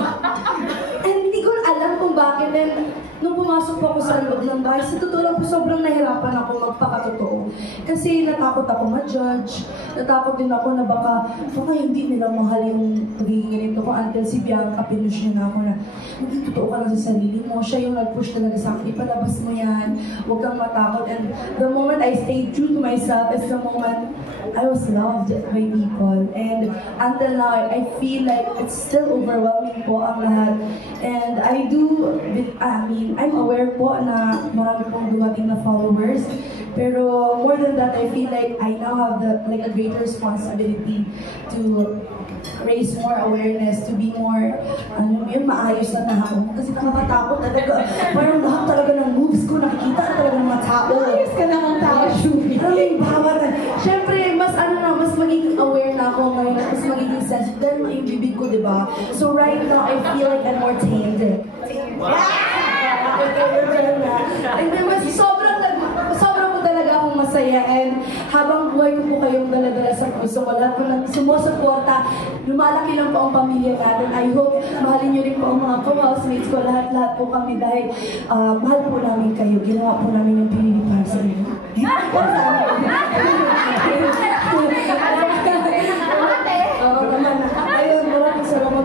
And hindi ko alam kung bakit. And nung pumasok po ako sa loob ng bahay, sa totoo lang po, sobrang nahirapan ako magpakatotoo. Kasi natakot ako ma-judge, natakot din ako na baka hindi nila mahal yung pagiging ganito ko until si Bianca pinush niya na ako na maging totoo ka lang sa sarili mo. Siya yung nag-push talaga sa akin, ipalabas mo yan, huwag kang matakot. And the moment I stayed true to myself is the moment I was loved by people. And until now, I feel like it's still overwhelming po ang lahat. And I'm aware po na marami pong dumating na followers. Pero more than that, I feel like I now have a greater responsibility to raise more awareness, to be more, maayos na tao. Kasi nakakatakot talaga. Parang lahat talaga ng moves ko, nakikita talaga ng mga tao. Maayos ka namang tao, Shubi. Maraming bawat. Siyempre, mas magiging aware na ako ngayon, mas magiging sensitive. Dahil yung bibig ko, di ba? So right now, I feel like I'm more tamed. And then, sobrang po talaga akong masaya. And habang buhay ko po kayong dala-dala sa puso ko, lahat po ng sumusuporta, lumalaki lang po ang pamilya natin. I hope mahalin niyo rin po ang mga co-housemates ko, lahat po kami dahil mahal po namin kayo. Ginawa po namin yung PBB para sa inyo.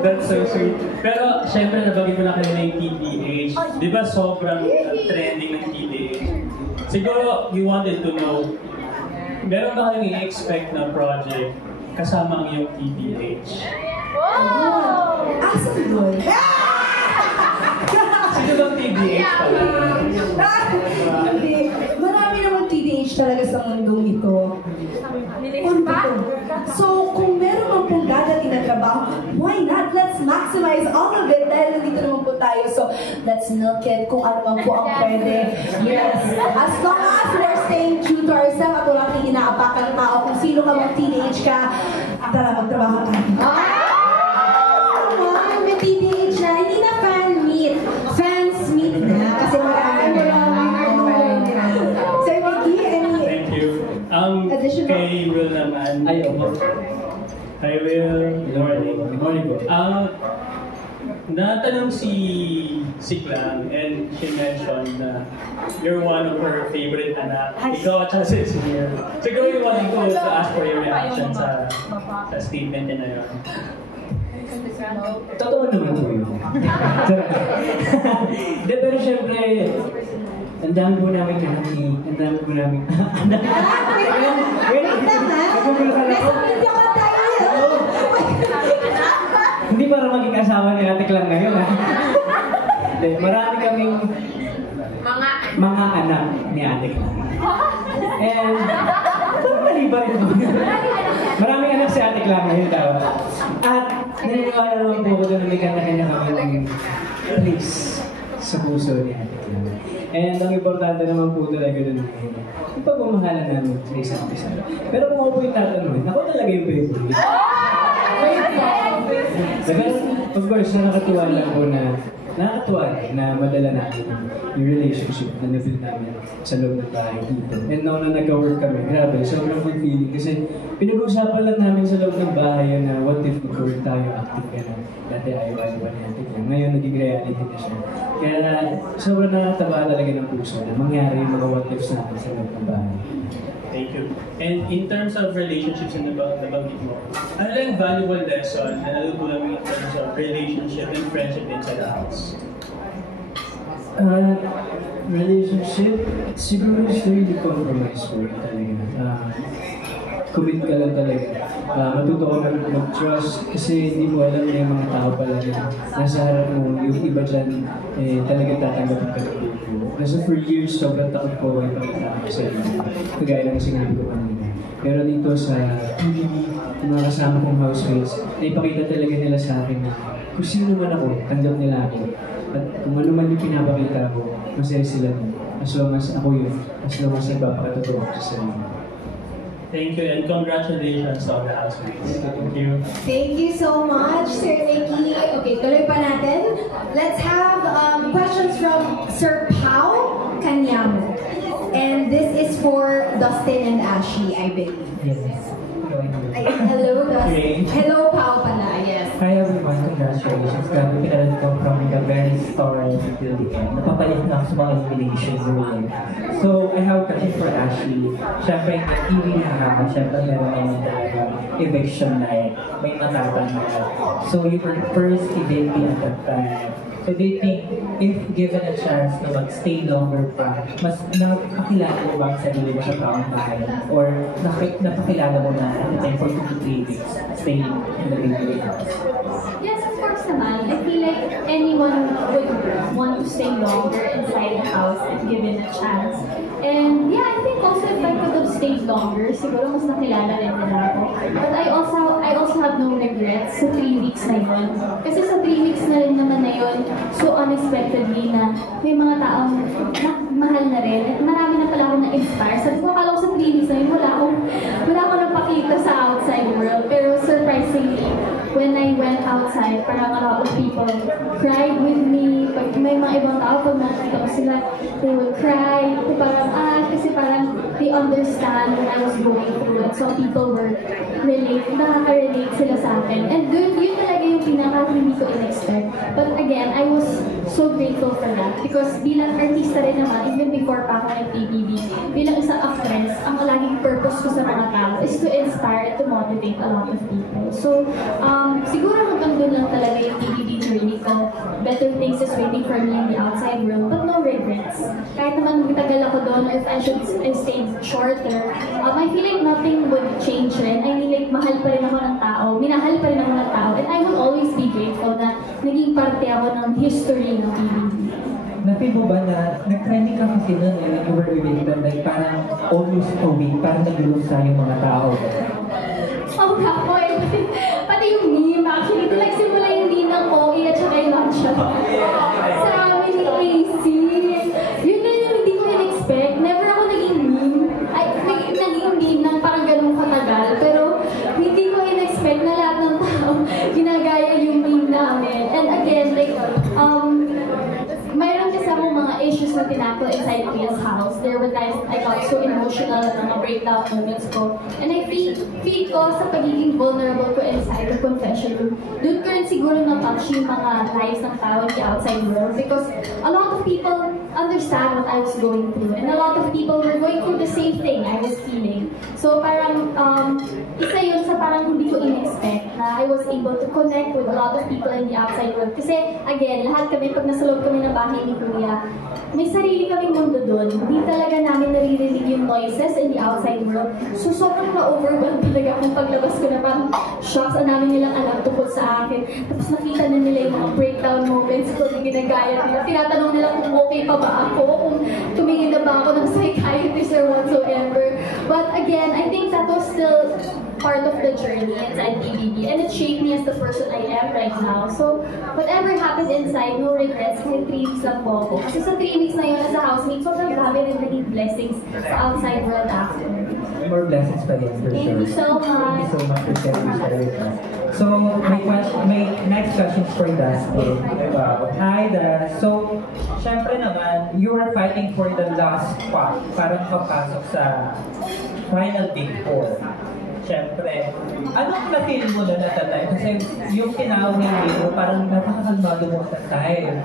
That's so sweet. Pero, syempre, nabagay mo na kanina yung TDH. Di ba sobrang trending ng TDH? Siguro, you wanted to know, meron ba kayong i-expect na project kasama ang iyong TDH? Wow! Asan doon? Sino bang TDH pala? Marami naman TDH talaga sa mundong ito. So, kung meron man pong dadating na trabaho, why not? Let's maximize all of it dahil nandito naman po tayo. So, let's milk it kung ano man po ang pwede. Yes. As long as we're staying true to ourselves at wala kang inaapakan ng tao, kung sino ka mag-teenage ka, tara, magtrabaho tayo. May TDH na, hindi na fan meet. Fans meet na. Kasi marami. Sir Mickey, Thank you. Kay Will naman. Hi Will. Good morning. Good morning po. Natanong si Klang and she mentioned na you're one of her favorite anak. Ikaw at si Cecilia. Siguro you wanted to ask for your reaction sa statement niya na yun. Totoo naman po yun. Pero syempre, ang dami po namin kanaki, ang dami po namin... Hindi para maging asawa ni Ate Klang ngayon, ha? Marami kaming mga anak ni Ate Klang. And, mali ba rin? Maraming anak si Ate Klang ngayon daw. At naniniwala naman po ko na may kanya-kanya kami ng place sa puso ni Ate Klang. And ang importante naman po talaga nun yung pagmamahalan namin sa isang isa. Pero kung ako po yung tatanungin, ako talaga yung favorite. Of course, nakakatuwa lang po na madala natin yung relationship na nabuild namin sa loob ng bahay dito. And now na nag-work kami, grabe, sobrang fulfilling kasi pinag-uusapan lang namin sa loob ng bahay yun na what if mag-work tayo active ka na. Dati ayaw-ayaw pa niya. Ngayon naging reality na siya. Kaya sobrang nakataba talaga ng puso na mangyari yung mga what ifs natin sa loob ng bahay. Thank you. And in terms of relationships na nabanggit mo, ano lang yung valuable lesson na natutunan mo in terms of relationship and friendship inside the house? Relationship, siguro is really compromise po talaga. Commit ka lang talaga. Matuto ka mag-trust kasi hindi mo alam na yung mga tao pala na nasa harap mo, yung iba dyan talaga tatanggapin ka ng mo. Kasi for years, sobrang takot ko ay pakita ako sa inyo. Kagaya lang sinabi ko kanina. Pero dito sa yung mga kasama kong housemates, naipakita talaga nila sa akin na kung sino man ako, tanggap nila ako. At kung ano man yung pinapakita ko, masaya sila nun. As long as ako yun, as long as nagpapakatotoo ko sa sarili. Thank you and congratulations on the housemates. Thank you. Thank you so much, Sir Nicky. Okay, tuloy pa natin. Let's have questions from Sir Pao Kanyamo. And this is for Dustin and Ashley, I believe. Yes. Hello, Dustin. Okay. Hello, Pao pala. Yes. Hi everyone, congratulations. Grabe pinanood ko from the very start until the end. Napapalit na ako sa mga eliminations really. So, I have a question for Ashley. Siyempre, TV na haka. Siyempre, meron naman talaga eviction night. May matatanda. So, you were first event at that time. So, do you think, if given a chance na mag-stay longer pa, mas napakilala mo ba ang sarili mo sa taong bahay? Or napakilala mo na at the time for 2 to 3 weeks staying in the baby house? Yes, of course naman. I feel like anyone would want to stay longer inside the house if given a chance. And yeah, I think also if I could have stayed longer, siguro mas nakilala rin nila ako. But I also have no regrets sa 3 weeks na yun. Kasi sa 3 weeks na rin naman na yun, so unexpectedly na may mga taong mahal na rin. At marami na pala akong na-inspire. Sabi ko, akala ko sa 3 weeks na yun, wala akong napakita sa outside world. Pero surprisingly, when I went outside, parang a lot of people cried with me. Pag may mga ibang tao, pag nakita ko sila, they will cry. Kasi parang they understand what I was going through. And so people were nakaka-relate sila sa akin. And yun talaga yung pinaka-hindi ko in-expect. But again, I was so grateful for that. Because bilang artista rin naman, even before pa ako nag-PBB, bilang isang actress, ang laging purpose ko sa mga tao is to inspire, to motivate a lot of people. So, siguro hanggang doon lang talaga yung PBB journey ko. Better things is waiting for me in the outside world, but no regrets. Kahit naman magtagal ako doon, if I should stay shorter, I feel like nothing would change rin. I mean, like, mahal pa rin ako ng tao, minahal pa rin ako ng tao, and I will always be grateful na naging parte ako ng history ng PBB. Na-feel mo ba na nag-trending ka kasi nun when you were with them, like parang almost a week, parang naglusa yung mga tao? Oh, ako eh. Pati yung meme, actually, nagsimula yung meme ng Pogi at saka yung Matcha. Sa amin ni AC. Yun na yung hindi ko in-expect. Never ako naging meme. Naging meme ng parang ganun katagal. Pero hindi ko in-expect na lahat ng tao ginagaya yung meme namin. And again, like, mayroon kasi akong mga issues na tinackle inside Priya's house. There were times I got so emotional at mga breakdown moments ko. And I feel ko sa pagiging vulnerable ko inside the confession room, doon ko rin siguro na-touch yung mga lives ng tao in the outside world. Because a lot of people understand what I was going through. And a lot of people were going through the same thing I was feeling. So parang, isa yun sa parang hindi ko in-expect na I was able to connect with a lot of people in the outside world. Kasi again, lahat kami, pag nasa loob kami ng bahay ni Kuya, may sarili kaming mundo doon. Hindi talaga namin naririnig yung noises in the outside world. So sobrang na-overwhelmed talaga kung paglabas ko na parang shocks ang namin nilang alam tungkol sa akin. Tapos nakita na nila yung mga breakdown moments ko na ginagaya nila. Tinatanong nila kung okay pa ba ako, kung tumingin na ba ako ng psychiatrist or whatsoever. But again, I think that was still part of the journey inside PBB, and it shaped me as the person I am right now. So, whatever happened inside, no regrets, kahit 3 weeks lang po ako. Kasi sa 3 weeks na yun as a housemate, sobrang dami rin naging blessings sa outside world after. More blessings pa din, for sure. Thank you so much. Thank you so much for sharing with us. So, my next question is for Dustin. Hi, Dustin. So, syempre naman, you are fighting for the last spot para makapasok sa final Big Four. syempre, anong na-feel mo na that time? Kasi yung tinawag mo, parang napakakalmado mo at that time.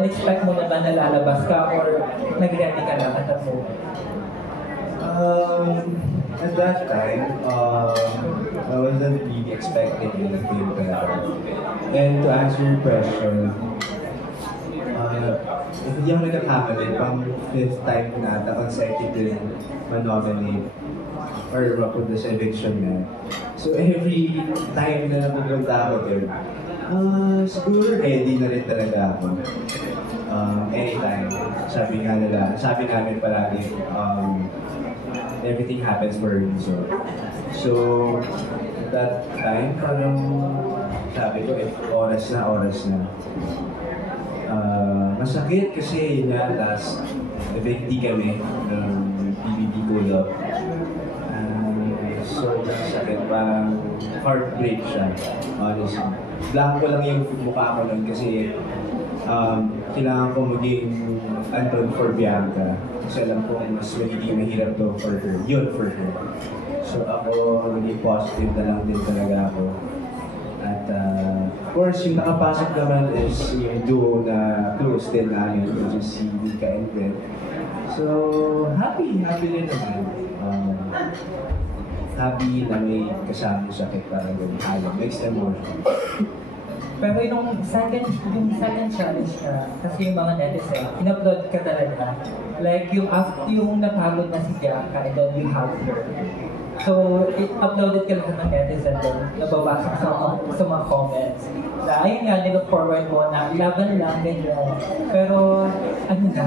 In-expect mo na ba na lalabas ka or nag-ready ka na at that moment? At that time, I wasn't really expecting anything talaga. And to answer your question, hindi ako nagkakamali, pang 5th time na ata consecutive manominate or mapunta sa eviction na. So every time na napupunta ako din, siguro ready na rin talaga ako. Anytime. Sabi namin palagi, everything happens for a reason. So, at that time, parang sabi ko, oras na. Masakit kasi yun nga, last evictee kami ng PBB Pull-Up. Sobrang sakit, parang heartbreak siya, honestly. Blank ko lang yung mukha ko nun kasi kailangan ko maging andun for Bianca. Kasi alam ko mas magiging mahirap to for her. Yun for her. So ako, maging positive na lang din talaga ako. At of course, yung nakapasok naman is yung duo na close din namin, which is si Mika and Gwen. So, happy din naman. Happy na may kasama sakit para gawin tayo. Mixed emotion. Pero yung second challenge ka, kasi yung mga netizen, in-upload ka talaga. Like yung napagod na si Bianca and then you have her. So, uploaded ka lang ng netizen doon, nababasa sa mga comments. Na ayun nga, nilook forward mo na laban lang, ganyan. Pero, ano na?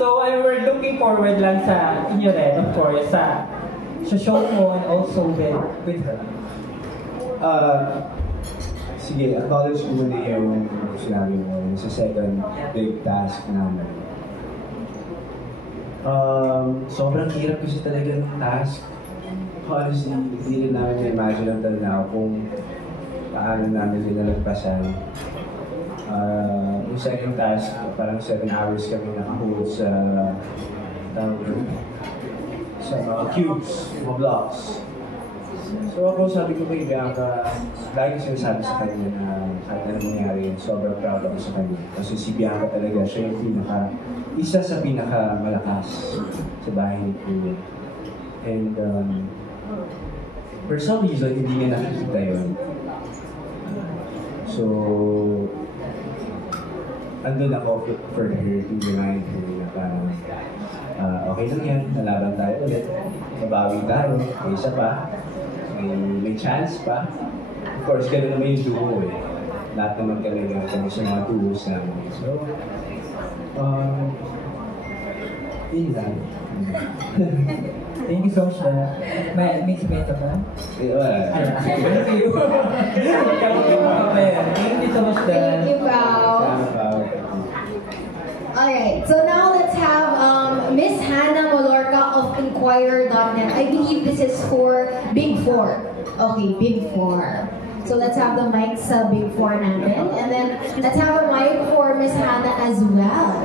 So, we're looking forward lang sa inyo rin, of course, sa show mo and also with her. Sige, acknowledge ko muna yung sinabi mo sa second big task namin. Sobrang hirap kasi talaga ng task. Honestly, hindi rin namin na-imagine until now kung paano namin dinalagpasan. Yung second task, parang 7 hours kami nakahold sa mga cubes, mga blocks. So ako sabi ko kay Bianca, lagi sinasabi sa kanya na kahit anong mangyari, sobrang proud ako sa kanya. Kasi si Bianca talaga, siya yung isa sa pinakamalakas sa bahay ni Kuya. And for some reason, hindi niya nakikita yun. So, andun ako for her to remind her na parang okay lang yan, nalaban tayo ulit, mabawi tayo, may isa pa. May chance pa. Of course, gano'n naman yung duo eh. Lahat naman kami sa mga duos namin. So, yun lang. Thank you so much. May ekspeto ka? Wala. Thank you. Thank you so much, Dan. Thank you, Pao. Alright, so now let's have Miss Hannah Molorca of Inquirer.net. I believe this is for Big Four. Okay, Big Four. So let's have the mic sa Big Four natin. And then let's have a mic for Miss Hannah as well.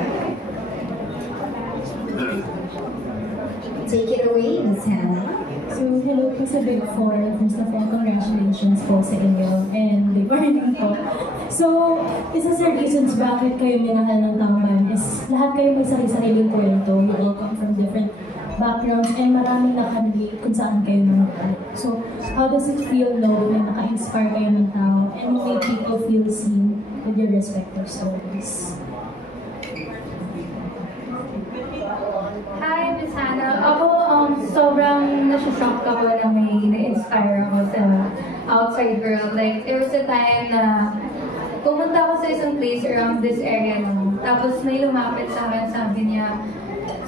Take it away, Miss Hannah. So, hello po sa Big Four. First of all, congratulations po sa inyo. And good morning po. So, isa sa reasons bakit kayo minahal ng Tamban is lahat kayo may sarili-sariling kwento. You all come from different backgrounds and maraming nakarelate kung saan kayo naman. So, how does it feel knowing na naka-inspire kayo ng tao and you make people feel seen with your respective stories? Hi, Miss Hannah. Ako, sobrang nasashock ako na may na-inspire ako sa outside world. Like, there was a time na pumunta ako sa isang place around this area lang. Tapos may lumapit sa akin, sabi niya,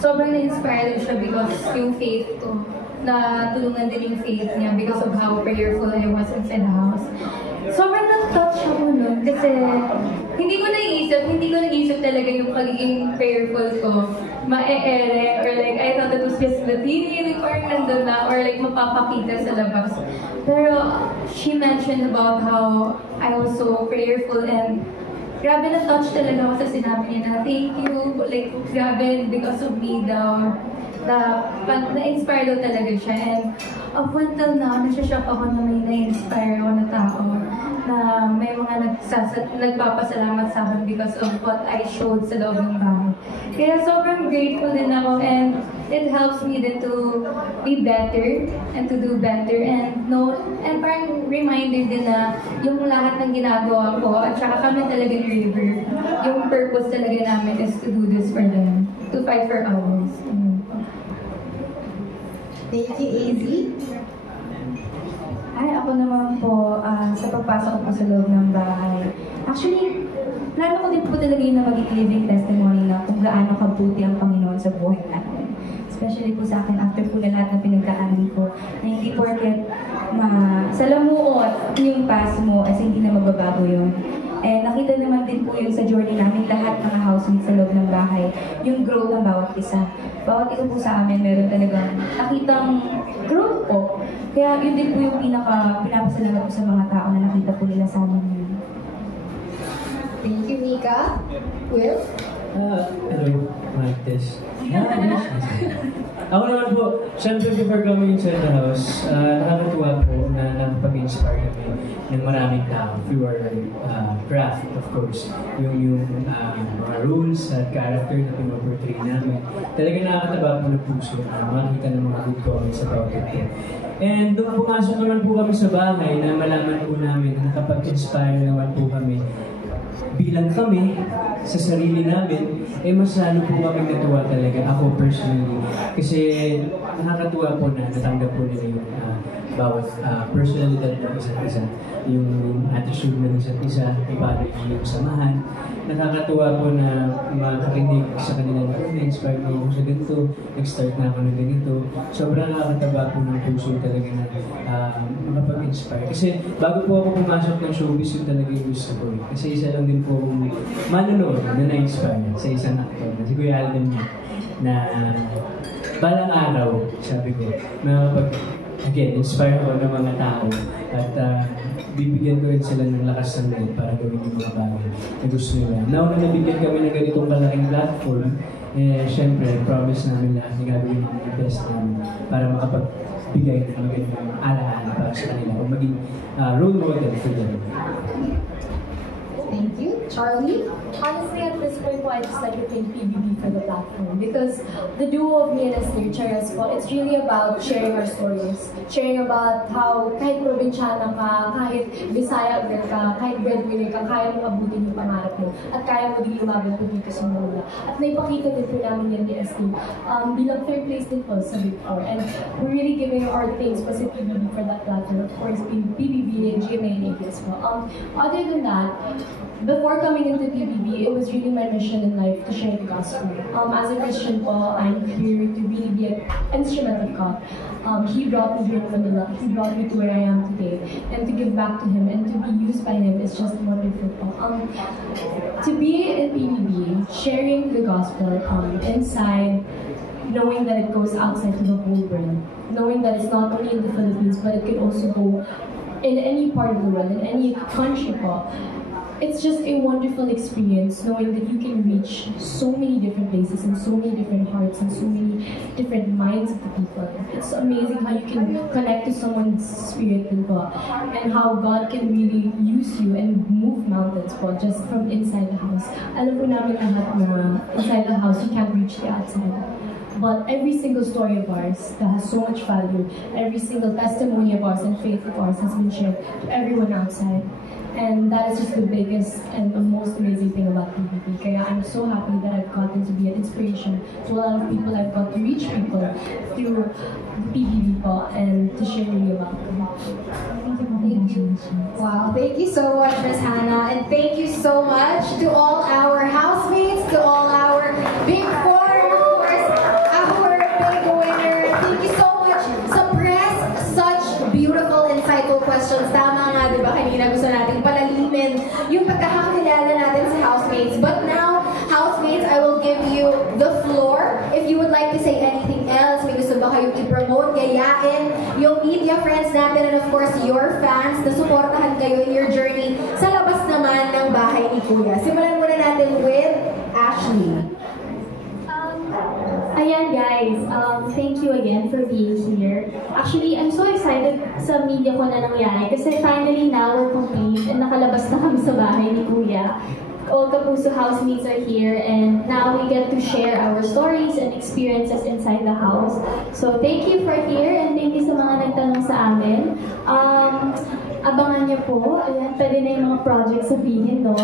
sobrang na-inspired siya because yung faith ko, na tulungan din yung faith niya because of how prayerful I was inside the house. Sobrang na-touch ako nun kasi hindi ko naisip talaga yung pagiging prayerful ko ma-ere or like I thought that was just Latini or nandun na or like mapapakita sa labas. Pero she mentioned about how I was so prayerful and grabe na-touch talaga ako sa sinabi niya na thank you, like grabe because of me daw. na-inspire daw talaga siya. And up until now, nasya-shock ako na may na-inspire ako na tao na may mga nagpapasalamat sa akin because of what I showed sa loob ng bahay. Kaya sobrang grateful din ako, and it helps me din to be better and to do better, and parang reminder din na yung lahat ng ginagawa ko at saka kami talaga ni River, yung purpose talaga namin is to do this for them, to fight for others. Thank you, AZ. Ay, ako naman po, sa pagpasok ko sa loob ng bahay. Actually, plano ko din po talaga yun na maging living testimony na kung gaano kabuti ang Panginoon sa buhay natin. Especially po sa akin, after po na lahat na pinagdaanan ko, na hindi porket salamuot yung past mo as hindi na magbabago yun. And nakita naman din po yun sa journey namin, lahat ng housemates sa loob ng bahay, yung growth ng bawat isa. Bawat isa po sa amin, meron talagang nakitang growth po. Kaya yun din po yung pinapasalamat ko sa mga tao na nakita po nila sa amin. Thank you, Mika. Will? Hello, Martes. Ako naman po, syempre before coming into the house, nakakatuwa po na nakapag-inspire kami ng maraming tao through our craft, of course. Yung mga rules at character na pinoportray namin. Talaga nakakataba po ng puso na makita ng mga good comments about it. And doon pumasok naman po kami sa bahay na malaman po namin na nakapag-inspire naman po kami bilang kami sa sarili namin, mas lalo po kami natuwa talaga, ako personally. Kasi nakakatuwa po na natanggap po nila yung bawat personalidad ng isa't isa. Yung attitude ng isa't isa, kung paano yung samahan. Nakakatuwa po na makakinig sa kanila na na-inspire mo ako sa ganito, nag-start na ako ng ganito. Sobrang nakakataba po ng puso talaga na makapag-inspire. Kasi bago po ako pumasok ng showbiz, yun talaga yung gusto ko. Kasi isa lang din po manonood na na-inspire sa isang actor na si Kuya Alden niya na balang araw, sabi ko, again, inspire ko ng mga tao at bibigyan ko rin sila ng lakas ng loob para gawin yung mga bagay na gusto nila. Now na nabigyan kami ng ganitong kalaking platform, syempre, promise namin lahat na gagawin namin yung best namin para makapagbigay ng magandang alaala para sa kanila o maging role model for them. Thank you. Charlie? Honestly, at this point, I just like to thank PBB for the platform because the duo of me and Esther Charesco, it's really about sharing our stories. Sharing about how kahit probinsyana ka, kahit Bisaya girl ka, kahit breadwinner ka, kaya mo abutin yung pangarap mo at kaya mo din lumaban po dito sa Manila. At naipakita din po namin yan ni Esther. Bilang third place din po sa Big Four. And we're really giving our thanks po sa PBB for that platform. Of course, PBB and GMA and ABS po. Other than that, before coming into PBB, it was really my mission in life to share the gospel. As a Christian po, I'm here to really be an instrument of God. He brought me here to Manila. He brought me to where I am today. And to give back to Him and to be used by Him is just wonderful po. To be in PBB, sharing the gospel inside, knowing that it goes outside to the whole world. Knowing that it's not only in the Philippines, but it can also go in any part of the world, in any country po. It's just a wonderful experience knowing that you can reach so many different places and so many different hearts and so many different minds of the people. It's amazing how you can connect to someone's spirit and how God can really use you and move mountains just from inside the house. Alam po namin lahat na inside the house, you can't reach the outside. But every single story of ours that has so much value, every single testimony of ours and faith of ours has been shared to everyone outside. And that is just the biggest and the most amazing thing about PBB. Kaya I'm so happy that I've gotten to be an inspiration to a lot of people. I've got to reach people through PBB po and to share really about them. Thank you. Wow, thank you so much, Ms. Hannah. And thank you so much to all our housemates, to all our Big Four, of course, our big winner. Thank you so much sa press. Such beautiful, insightful questions. Tama nga, di ba? Kanina gusto natin palalimin yung pagkakakilala natin sa housemates. But now, housemates, I will give you the floor. If you would like to say anything else, may gusto ba kayong i-promote, gayain yung media friends natin and of course, your fans na suportahan kayo in your journey sa labas naman ng bahay ni Kuya. Simulan muna natin with Ashley. Ayan guys. guys, thank you again for being here. Actually, I'm so excited sa media ko na nangyari kasi finally now we're complete and nakalabas na kami sa bahay ni Kuya. All Kapuso housemates are here and now we get to share our stories and experiences inside the house. So thank you for here and thank you sa mga nagtanong sa amin. Abangan niyo po, ayan, pwede na yung mga projects sabihin, no?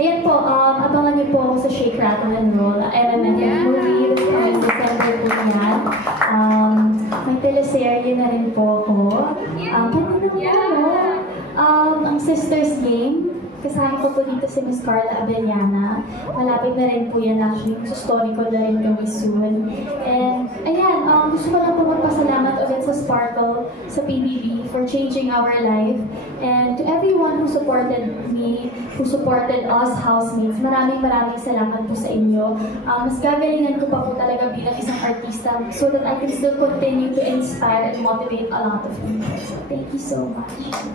Ayan po, abangan niyo po ako sa Shake, Rattle, and Roll, MMFF movie, this coming December po yan. May teleserye na rin po ako. Ang Sisters Game, kasama ko po dito si Miss Carla Abellana. Malapit na rin po yan actually. Story ko na rin kami soon. And ayan, gusto ko lang po magpasalamat ulit sa Sparkle, sa PBB for changing our life. And to everyone who supported me, who supported us housemates, maraming salamat po sa inyo. Mas gagalingan ko pa po talaga bilang isang artista so that I can still continue to inspire and motivate a lot of people. So thank you so much.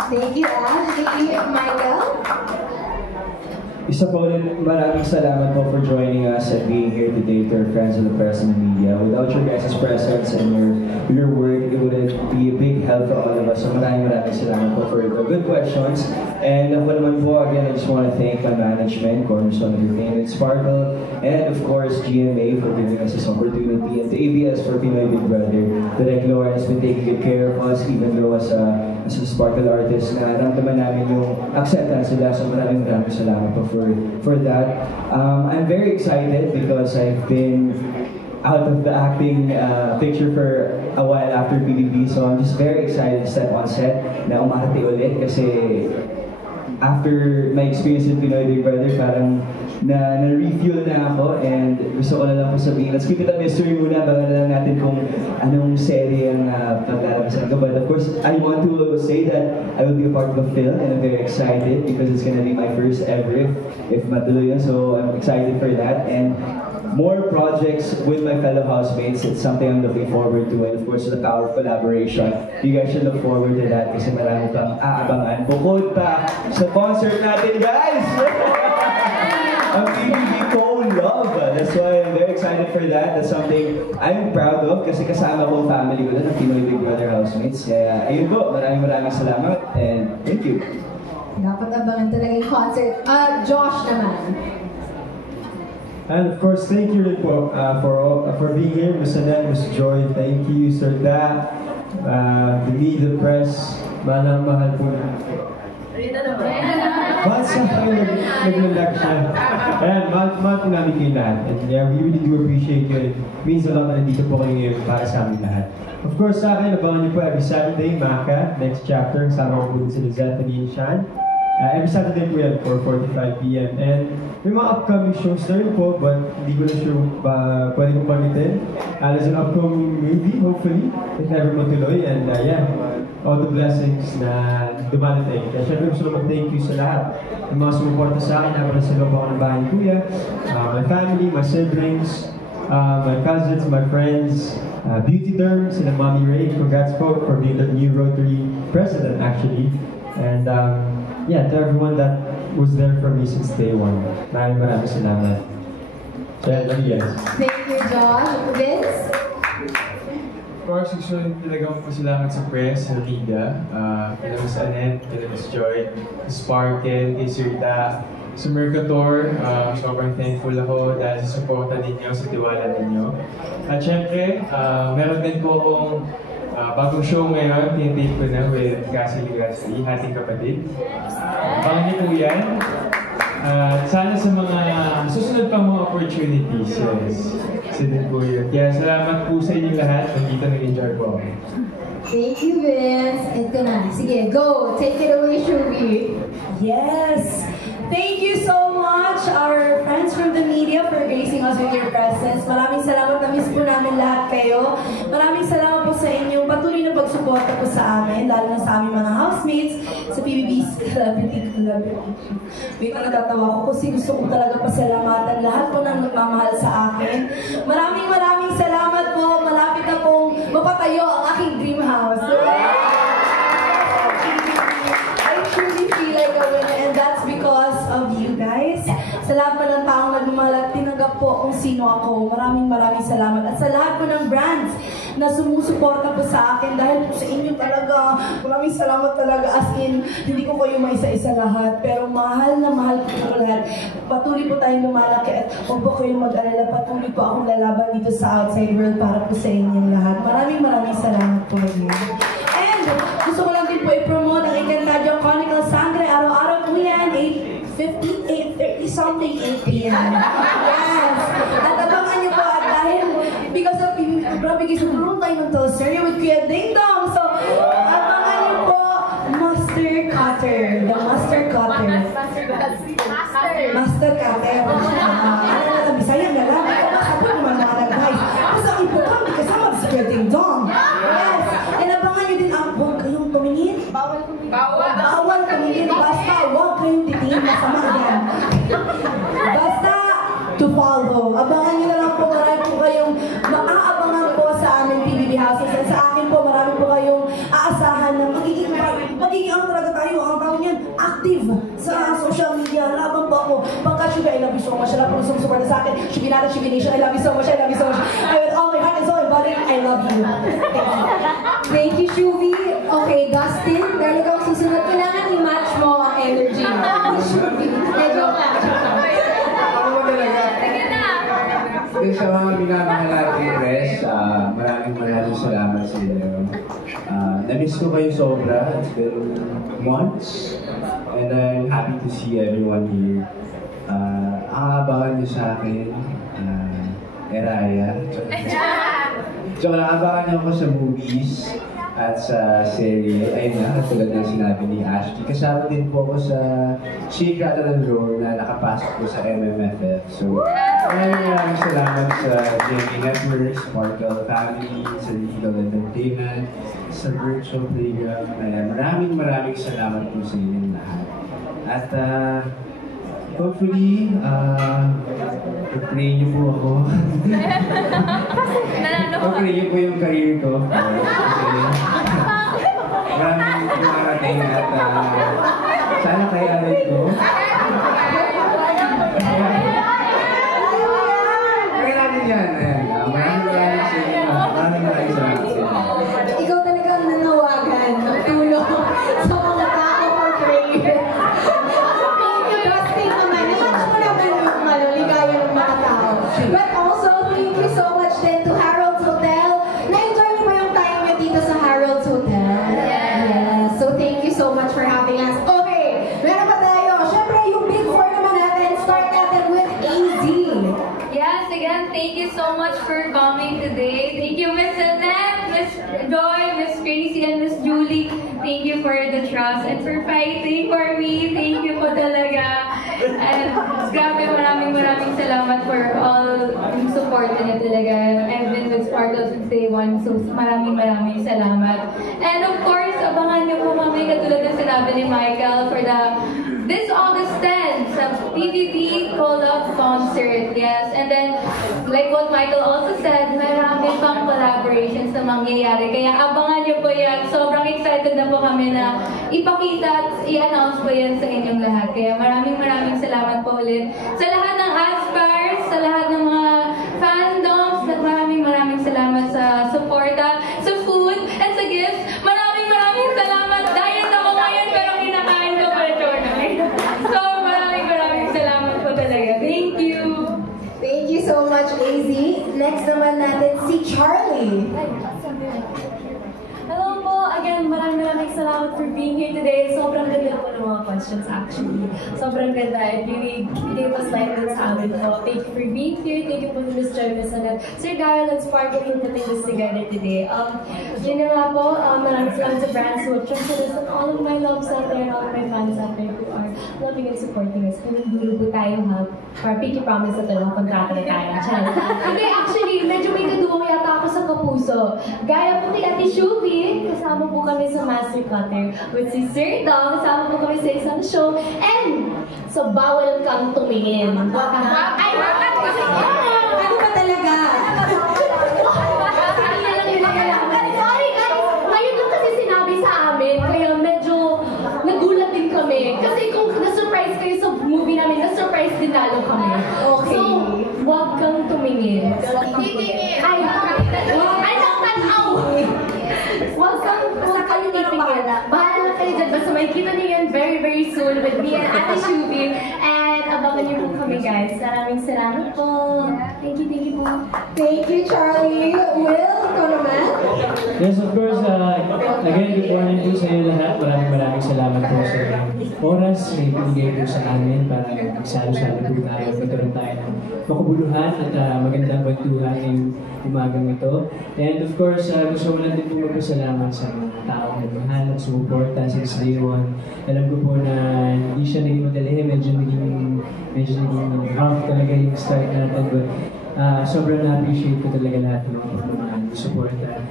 Thank you, Ash. Thank you, Michael. Isa po ulit, maraming salamat po for joining us and being here today to our friends of the press and the media. Without your guys' presence and your work, it wouldn't be a big help for all of us. So maraming salamat po for the good questions. And ako naman po, again, I just want to thank my management, Cornerstone Entertainment, Sparkle, and of course, GMA for giving us this opportunity, and to ABS for Pinoy Big Brother. Direct Laura has been taking good care of us, even though as a Sparkle artist, na naramdaman namin yung acceptance nila. So maraming salamat po for that. I'm very excited because I've been out of the acting picture for a while after PBB, so I'm just very excited to step on set na umakati ulit kasi after my experience with Pinoy Big Brother, parang na-refuel na ako and gusto ko na lang po sabihin, let's keep it a mystery muna, baka na lang natin kung anong serye ang paglalabasan ko. But of course, I want to say that I will be a part of a film and I'm very excited because it's gonna be my first ever if matuloy yun. So I'm excited for that and more projects with my fellow housemates. It's something I'm looking forward to, and of course the power of collaboration. You guys should look forward to that kasi marami pang aabangan. Bukod pa sa concert natin, guys! Ang PBB Phone Love. That's why I'm very excited for that. That's something I'm proud of kasi kasama ko ang family ko na ng Pinoy Big Brother housemates. Kaya ayun po, maraming salamat and thank you. Dapat abangan talaga yung concert. Josh naman. And of course, thank you rin po for being here, Ms. Annette, Ms. Joy, thank you, Sir Da, the media, the press, mahal po. Rita naman. Once kayo nag-lag siya. Ayan, mahal po namin kayo lahat. And yeah, we really do appreciate you. It means a lot na nandito po kayo ngayon para sa amin lahat. Of course, sa akin, abangan niyo po every Saturday, Maka, next chapter, kasama ko po din sila Zephanie and Shan. Every Saturday po yan, 4:45 p.m. And may mga upcoming shows na rin po, but hindi ko na sure ba pwede kong pamitin. There's an upcoming movie, hopefully, if ever matuloy. And yeah, all the blessings na dumadating. Kaya syempre gusto naman thank you sa lahat ng mga sumuporta sa akin habang nasa loob ako ng bahay ni Kuya, my family, my siblings, my cousins, my friends, Beauty Derm, sila Mommy Ray, congrats po for being the new Rotary president actually. And yeah, to everyone that was there for me since day one. Maraming salamat. Yes. Thank you, Josh. Vince? Of course, gusto rin talagang pasalamat sa press, sa media, kila Ms. Annette, kila Ms. Joy, Sparkle, kay Sir Da, sa Mercator. Sobrang thankful ako dahil sa suporta ninyo, sa tiwala ninyo. At syempre, meron din po akong bagong show ngayon, tinitape ko na with Cassie Legaspi, Hating Kapatid. Abangan niyo po yan. Sana sa mga susunod pang mga opportunities, yes. Din po yun. Kaya salamat po sa inyo lahat. Nandito nag-enjoy po ako. Thank you, Vince. Ito na. Sige, go! Take it away, Shubi. Yes! Thank you so much, our friends from the media, for gracing us with your presence. Maraming salamat, na-miss po namin lahat kayo. Maraming salamat po sa inyong patuloy na pagsuporta po sa amin, lalo na sa aming mga housemates, sa PBB Celebrity Club. Wait, natatawa ko kasi gusto ko talaga pasalamatan lahat po ng nagmamahal sa akin. Maraming salamat po. Malapit na pong mapatayo ang aking dream house. I truly feel like a winner, and that's because of you guys. Sa lahat pa ng taong nagmamahal at tinanggap po kung sino ako. Maraming salamat. At sa lahat po ng brands na sumusuporta po sa akin, dahil po sa inyo talaga, maraming salamat talaga. As in, hindi ko kayo maisa-isa lahat, pero mahal na mahal po lahat. Patuloy po tayong lumalaki at huwag po kayong mag-alala. Patuloy po akong lalaban dito sa outside world para po sa inyong lahat. Maraming salamat po. And gusto ko lang din po i-promote ang Encantadia Chronicle Sangre. Araw-araw po yan, 8:50, 8:30 something, 8 p.m. Yes! At abangan niyo po at dahil because of grabe guys, nagkaroon tayo ng teleserye with Kuya Ding Dong. So, abangan niyo po Master Cutter. The Master Cutter. Master Cutter. Ano na lang, Bisaya na lang. Ikaw masapot naman mga nag-guys. Kasi ang importante kasama si Kuya Ding Dong. Yes! And abangan niyo din ang huwag kayong tumingin. Bawal tumingin. Basta huwag kayong titingin. Masama yan. Basta to follow. Abangan niyo na lang po. Marami po kayong maaabangan po sa aming PBB houses. At sa akin po, marami po kayong aasahan na magiging ang talaga tayo. Ang tawag niyan, active sa social media. Laban po ako. Pagka Shubi, I love you so much. Alam po gusto support sa akin. Shubi Nation, Shubi Nation, I love you so much. I love you so much. With all my heart and soul and body, I love you. Thank you, Shubi. Okay, Dustin, dahil ikaw susunod, kailangan i-match mo ang energy ni Shubi. Medyo Kaya sa mga minamahal natin press, maraming salamat sa inyo. Na-miss ko kayo sobra. It's been months. And I'm happy to see everyone here. Abangan niyo sa akin, Eraya. So, abangan niyo ako sa movies at sa serye. Ayun nga, tulad ng sinabi ni Ashley. Kasama din po ako sa She Rattle and Roll na nakapasok po sa MMFF. So, maraming salamat sa GMA Network, Sparkle Family, sa Digital Entertainment, sa Virtual Playground. Maraming salamat po sa inyong lahat. At hopefully, pag-pray niyo po ako. Pag-pray niyo po yung career ko. Maraming dumarating at sana kayanin ko. Kaya natin yan. Maraming sa inyo. Maraming salamat sa inyo. ikaw talaga ang nanawagan ng tulong sa mga tao for prayer. Thank you, Dustin naman. Namatch mo naman yung maligaya ng mga tao. But also, thank you so much din to Harold's Hotel. Na-enjoy niyo ba yung time niyo dito sa Harold's Hotel? Yes. So thank you so much for having us. Okay, meron pa tayo. Siyempre, yung Big Four naman natin. Start natin with AZ. Yes, again, thank you so much for coming today. Thank you, Miss Annette, Miss Joy, Miss Tracy, and Miss Julie. Thank you for the trust and for fighting for me. Thank you po talaga. And grabe, maraming salamat for all yung support niyo talaga. I've been with Sparkle since day one, so maraming salamat. And of course, abangan niyo po kami katulad ng sinabi ni Michael for this August 10 sa PBB Collab Concert. Yes, and then like what Michael also said, marami pang collaborations na mangyayari. Kaya abangan niyo po yan. Sobrang excited na po kami na ipakita at i-announce po yan sa inyong lahat. Kaya maraming salamat po ulit sa lahat ng aspires, sa lahat ng mga fandoms, at maraming salamat sa suporta, sa food, and sa gifts. Maraming salamat. Diet ako ngayon, pero kinakain ko pa ito. So, maraming salamat po talaga. Thank you. Thank you so much, AZ. Next naman natin si Charlie. Hello po! Again, maraming salamat for being here today. Sobrang ganda po ng mga questions actually. Sobrang ganda. It really gave us light sa amin po. Thank you for being here. Thank you po Ms. Joy, Ms. Annette, Sir Daryl, and Sparkle for putting this together today. Yun na nga po, maraming salamat sa brands who have trusted us and all of my loves out there and all of my fans out there who are loving and supporting us. Kung hindi po tayo for Pinky Promise at talagang kontrata na tayo. Hindi, actually, medyo may kaduwang yata ako sa kapuso. Gaya po kay Ate Shubi, kasama po kami sa Master Cutter with si Sir Dong, kasama po kami sa isang show, and so bawal kang tumingin. Ano ba talaga? Sorry guys, ngayon lang kasi sinabi sa amin, kaya medyo nagulat din kami. Kasi kung na-surprise kayo sa movie namin, na-surprise din lalo kami. Okay. So, wag kang tumingin. titingin. Ay, tanaw! Welcome po sa kayo titingin. Bahala na kayo dyan. Basta may kita niyo yan very, very soon with me and Ate Shubi. And abangan niyo po kami, guys. Maraming salamat po. Thank you po. Thank you, Charlie. Will, ikaw naman? Yes, of course. Again, good morning po sa inyo lahat. Maraming salamat po sa oras na ibinigay po sa amin para magsalo-salo po tayo. Magkaroon tayo ng makabuluhan at magandang kwentuhan ngayong umagang ito. And of course, gusto ko lang din po magpasalamat sa mga taong nagmahal at sumuporta since day one. Alam ko po na hindi siya naging madali, medyo naging rough talaga yung start natin. But sobrang na-appreciate ko talaga lahat ng mga suporta.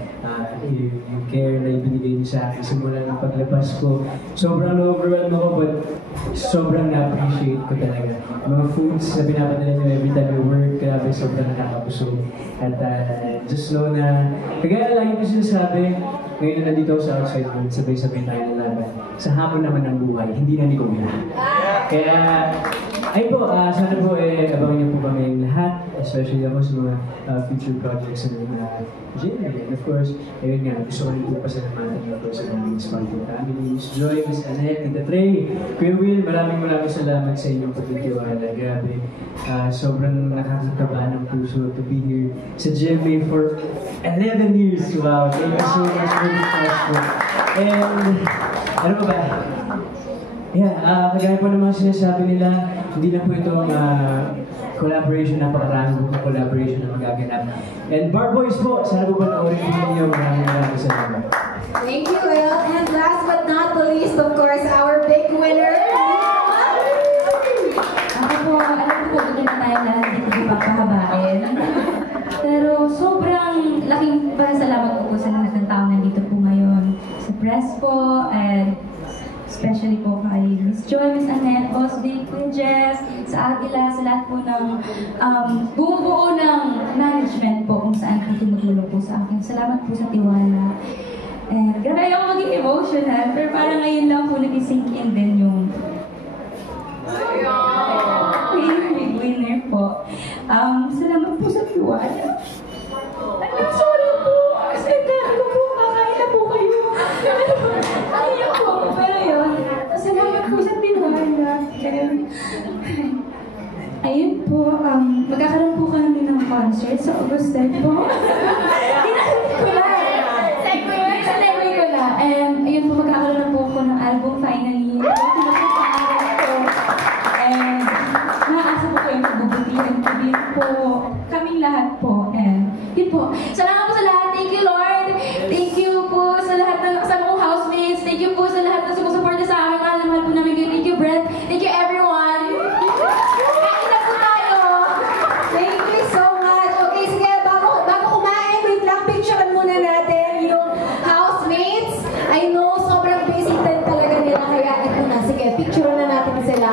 Yung care na ibinigay niyo sa akin simula ng paglabas ko. Sobrang overwhelmed ako but sobrang na-appreciate ko talaga. Mga foods na pinapadala niyo every time you work, grabe sobrang nakakabusog. At just know na, kagaya lagi ko sinasabi, ngayon na nandito ako sa outside world, sabay-sabay tayo nalaban. Sa hamon naman ng buhay, hindi na ni Kuya. Kaya, ay po, sana po abangan niyo po kami lahat, especially ako sa mga future projects ng gym. And of course, ayun nga, gusto ko rin po pasalamatan niyo po sa mga Sparkle family, Miss Joy, Miss Annette, Tita Trey, Kuya Will, maraming salamat sa inyong pagtitiwala. Grabe, sobrang nakakataba ng puso to be here sa GMA for 11 years. Wow, thank you so much for this passport. And, ano ba? Yeah, kagaya po ng mga sinasabi nila, hindi na po itong collaboration, napakarami po collaboration na magaganap. And Bar Boys po, sana po panoorin po ninyo. Maraming salamat. Thank you, Will. And last but not the least, of course, our big winner. Ako po, alam ko po, na tayo lahat hindi papahabain. Pero sobrang laking pasalamat ko po sa lahat ng tao nandito po ngayon. Sa press po, and especially po kay Miss Joy, Miss Annette, Boss Vic, Kuya Jess, sa Agila, sa lahat po ng bumubuo ng management po kung saan po tumutulong po sa akin. Salamat po sa tiwala. And grabe ayoko maging emotional, pero parang ngayon lang po nag-sink in din yung big winner po. Salamat po sa tiwala. Sorry po, kasi dahil ko po, kakain na po kayo. Ayaw po, pero yun. Salamat po sa tiwala. Ayun po, magkakaroon po kami ng concert sa August 10 po. Segue ko na. And ayun po, magkakaroon na po ako ng album finally. And nakaasa po kayo magbubutihan po din po. Kaming lahat po. And yun po. Salamat po sa lahat. Thank you, Lord. Thank you po sa lahat ng kasama kong housemates. Thank you po sa lahat na sumusuporta sa amin. Mahal na mahal po namin kayo. Thank you, Brent. Thank you, everyone. Kain na po tayo. Thank you so much. Okay, sige, bago kumain, wait lang, picturean muna natin yung housemates. I know, sobrang busy din talaga nila, kaya ito na. Sige, picturean na natin sila.